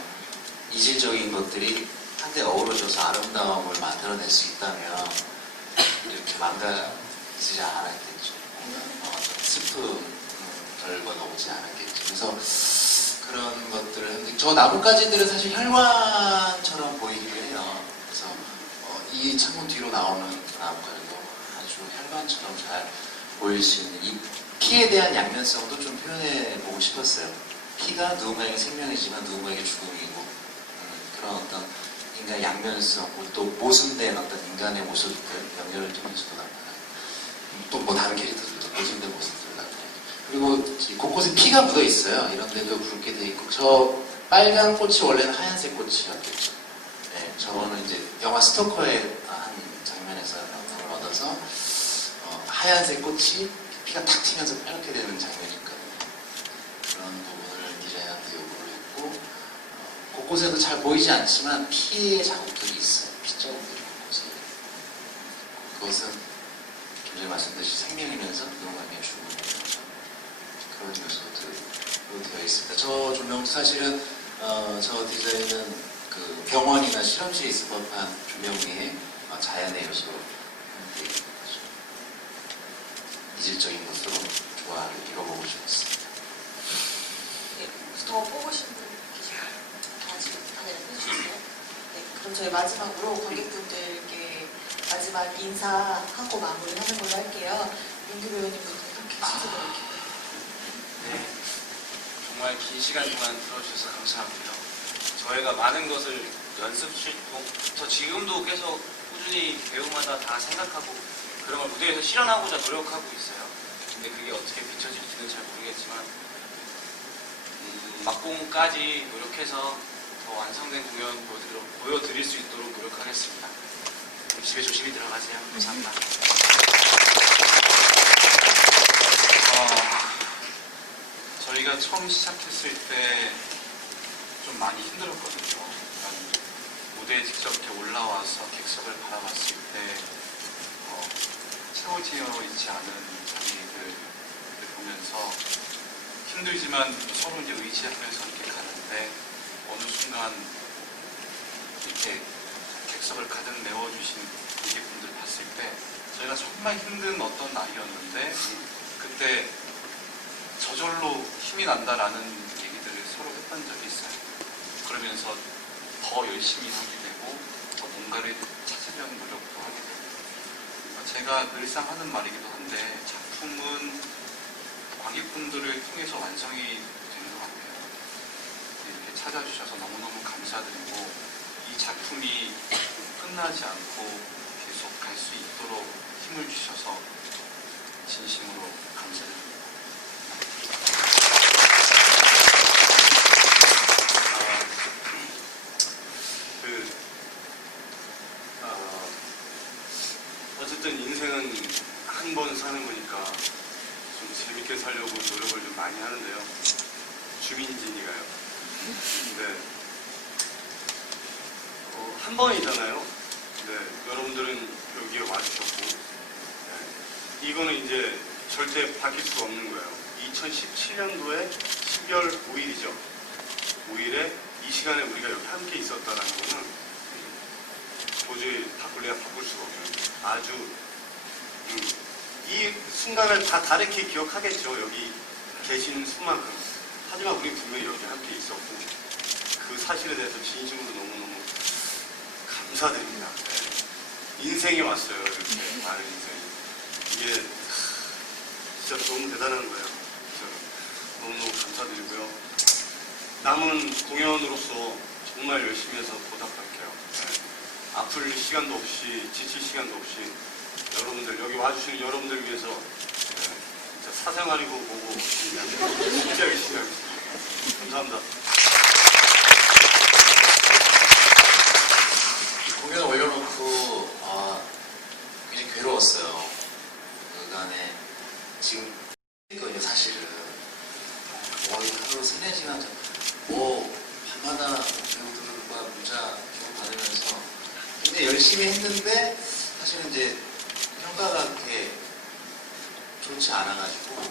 이질적인 것들이 한데 어우러져서 아름다움을 만들어낼 수 있다면 이렇게 망가지지 않았겠죠. 슬픔 결과가 오지 않았겠죠. 그래서 그런 것들을 했는데 저 나뭇가지들은 사실 혈관처럼 보이기도 해요. 그래서 이 창문 뒤로 나오는 나뭇가지도 아주 혈관처럼 잘 보일 수 있는 이 피에 대한 양면성도 좀 표현해 보고 싶었어요. 피가 누군가에게 생명이지만 누군가에게 죽음이고 그런 어떤 인간의 양면성, 또 모순된 어떤 인간의 모습들, 명렬을 통해서도 나타나요. 또 뭐 다른 캐릭터들도 모순된 모습들도 나타나요. 그리고 곳곳에 피가 묻어 있어요. 이런 데도 붉게 돼 있고, 저 빨간 꽃이 원래는 하얀색 꽃이었겠죠. 네, 저거는 이제 영화 스토커의 한 장면에서 영감을 얻어서 하얀색 꽃이 피가 탁 튀면서 빨갛게 되는 장면이 있거든요. 그런 부분을 디자이너한테 요구를 했고, 곳곳에도 잘 보이지 않지만 피의 자국들이 있어요. 피자국들이 곳곳에. 그것은 전에 말씀드린 생명이면서 누군가에게 죽음이 그런 요소들로 되어 있습니다. 저 조명도 사실은 저 디자인은 그 병원이나 실험실에 있을 법한 조명 위에 자연의 요소로 되어 있는 거죠. 이질적인 것으로 조화를 이뤄보고 싶었습니다. 더 뽑으신 분 계신가요? 아직 해주셨어요? 네, 그럼 저희 마지막으로 관객분들께 마지막 인사하고 마무리하는 걸로 할게요. 민규 배우님부터 이렇게 순서대로 이렇게. 네, 정말 긴 시간 동안 들어주셔서 감사하고요. 저희가 많은 것을 연습실부터 지금도 계속 꾸준히 배우마다 다 생각하고 그런 걸 무대에서 실현하고자 노력하고 있어요. 근데 그게 어떻게 비춰질지는 잘 모르겠지만 막공까지 노력해서 더 완성된 공연 보여드릴 수 있도록 노력하겠습니다. 집에 조심히 들어가세요. 감사합니다. 저희가 처음 시작했을 때 좀 많이 힘들었거든요. 무대에 직접 이렇게 올라와서 객석을 바라봤을 때 채워지어 있지 않은 자리들을 보면서 힘들지만 서로 이제 의지하면서 이렇게 가는데 어느 순간 이렇게 객석을 가득 메워주신 관객분들 봤을 때 저희가 정말 힘든 어떤 날이었는데 그 그때 저절로 힘이 난다라는 얘기들을 서로 했던 적이 있어요. 그러면서 더 열심히 하게 되고 더 뭔가를 찾으려는 노력도 하게 되고 제가 늘상 하는 말이기도 한데 작품은 관객분들을 통해서 완성이 되는 것 같아요. 이렇게 찾아주셔서 너무너무 감사드리고 이 작품이 끝나지 않고 계속 갈 수 있도록 힘을 주셔서 진심으로 감사드립니다. 어쨌든 인생은 한 번 사는 거니까 좀 재밌게 살려고 노력을 좀 많이 하는데요. 주민진이가요. 네. 한 번이잖아요. 네. 여러분들은 여기에 와주셨고, 네. 이거는 이제 절대 바뀔 수가 없는 거예요. 2017년도에 12월 5일이죠. 5일에 이 시간에 우리가 여기 함께 있었다는 거는 도저히 우리가 바꿀 수가 없는 아주 이 순간을 다 다르게 기억하겠죠. 여기 계신 수만큼. 하지만 우리 분명히 여기 함께 있었고 그 사실에 대해서 진심으로 너무너무 감사드립니다. 네. 인생이 왔어요. 이렇게 많은 인생이. 이게 진짜 너무 대단한 거예요. 너무너무 감사드리고요. 남은 공연으로서 정말 열심히 해서 보답할게요. 네. 아플 시간도 없이 지칠 시간도 없이 여러분들 여기 와주시는 여러분들 위해서 진짜 사생활이고 뭐고 진짜 열심히 하겠습니다. 감사합니다. 공연 올려놓고 굉장히 괴로웠어요. 그간에 지금 있거든요. 사실은 거의 하루 3-4시간 밤마다 배우들과 문자 받으면서 굉장히 열심히 했는데 사실은 이제 평가가 그렇게 좋지 않아가지고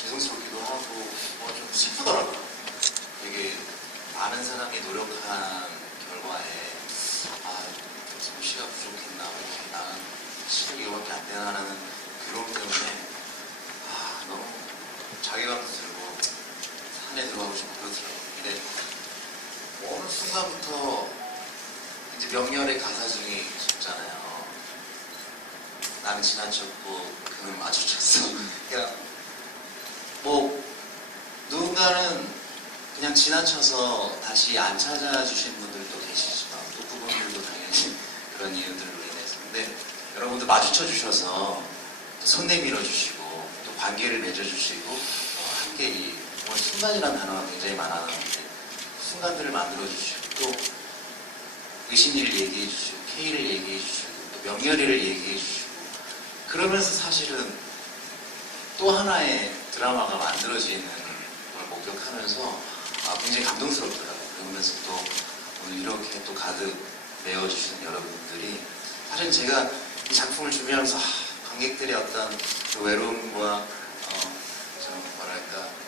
죄송스럽기도 하고 좀 슬프더라고요. 되게 많은 사람이 노력한 결과에 솜씨가 부족했나 왜 이렇게 나는 실력이 이거밖에 안 되나라는 괴로움 때문에 너무 자괴감도 들고 산에 들어가고 싶고 그러더라고요. 근데 어느 순간부터 이제 명렬의 가사 중에 있잖아요. 나는 지나쳤고 그는 마주쳤어. 그러니까 누군가는 그냥 지나쳐서 다시 안 찾아주신 분들도 계시지만 또 그분들도 당연히 그런 이유들로 인해서. 근데 여러분들 마주쳐 주셔서 손 내밀어 주시고 또 관계를 맺어주시고 함께 정말 순간이라는 단어가 굉장히 많았는데 순간들을 만들어 주시고 또 의심이를 얘기해 주시고 K를 얘기해 주시고 또 명렬이를 얘기해 주시고 그러면서 사실은 또 하나의 드라마가 만들어지는 걸 목격하면서 굉장히 감동스럽더라고요. 그러면서 또 오늘 이렇게 또 가득 메워주시는 여러분들이 사실 제가 이 작품을 준비하면서 관객들의 어떤 그 외로움과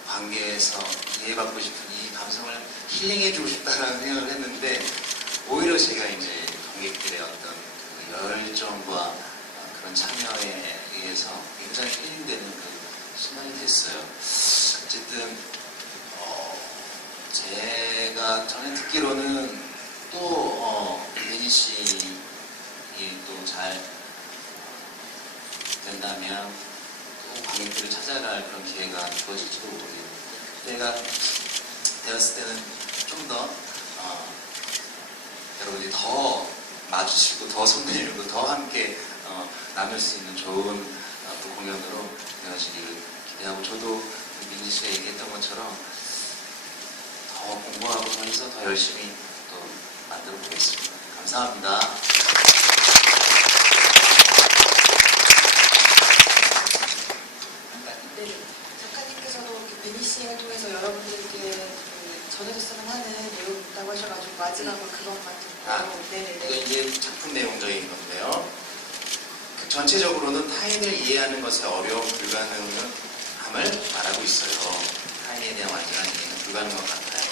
관계에서 이해받고 싶은 이 감성을 힐링해주고 싶다라는 생각을 했는데 오히려 제가 이제 관객들의 어떤 그 열정과 그런 참여에 의해서 굉장히 힐링되는 그 순간이 됐어요. 어쨌든 제가 전에 듣기로는 또 민희 씨이 또 잘 된다면 또 관객들을 찾아갈 그런 기회가 주어질지도 모르겠고 그때가 되었을 때는 좀 더 여러분들이 더 마주치고 더 손내밀고 더 함께 나눌 수 있는 좋은 또 공연으로 되어지기를 기대하고 저도 민희 씨가 얘기했던 것처럼 더 공부하고 더 해서 더 열심히 또 만들어 보겠습니다. 감사합니다. 네, 작가님께서도 민희 씨를 통해서 여러분들께 전해줬으면 하는 내용이 있다고 하셔가지고 마지막으로 그것만 듣고 네네네. 이게 작품 내용적인 건데요. 전체적으로는 타인을 이해하는 것의 어려움, 불가능함을 말하고 있어요. 타인에 대한 완전한 이해는 불가능한 것 같아요.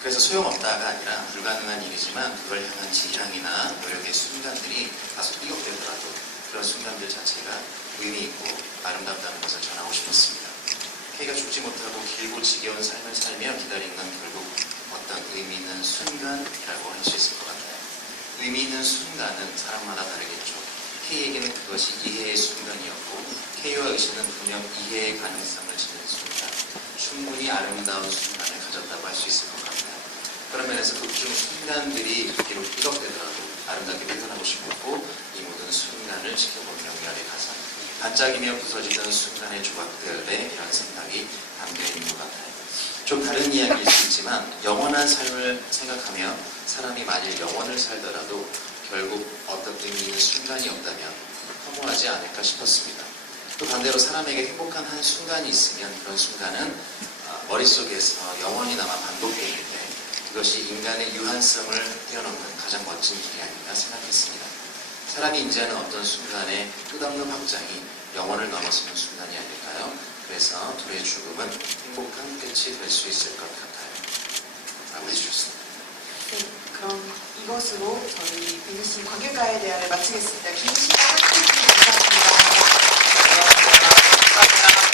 그래서 소용없다가 아니라 불가능한 일이지만 그걸 향한 지향이나 노력의 순간들이 다소 삐걱대더라도 그런 순간들 자체가 의미 있고 아름답다는 것을 전하고 싶었습니다. K가 죽지 못하고 길고 지겨운 삶을 살며 기다리는 건 결국 어떤 의미 있는 순간이라고 할 수 있을 것 같아요. 의미 있는 순간은 사람마다 다르겠죠. K에게는 그것이 이해의 순간이었고 K와 의식은 분명 이해의 가능성을 지닌 순간, 충분히 아름다운 순간을 가졌다고 할 수 있을 것 같아요. 그런 면에서 극중 순간들이 비록 희덕되더라도 아름답게 표현하고 싶었고 이 모든 순간을 지켜본 명렬의 가사, 반짝이며 부서지던 순간의 조각들에 이런 생각이 담겨있는 것 같아요. 좀 다른 이야기일 수 있지만 영원한 삶을 생각하며 사람이 만일 영원을 살더라도 결국 어떤 의미 있는 순간이 없다면 허무하지 않을까 싶었습니다. 또 반대로 사람에게 행복한 한 순간이 있으면 그런 순간은 머릿속에서 영원히 남아 반복되는데 그것이 인간의 유한성을 뛰어넘는 가장 멋진 길이 아닌가 생각했습니다. 사람이 인지하는 어떤 순간의 끝없는 확장이 영원을 넘어서는 순간이 아닐까요? 그래서 둘의 죽음은 행복한 끝이 될 수 있을 것 같아요. 라고 해주셨습니다. 네, 그럼 이것으로 저희 빙신 관객과의 대화를 마치겠습니다. 김씨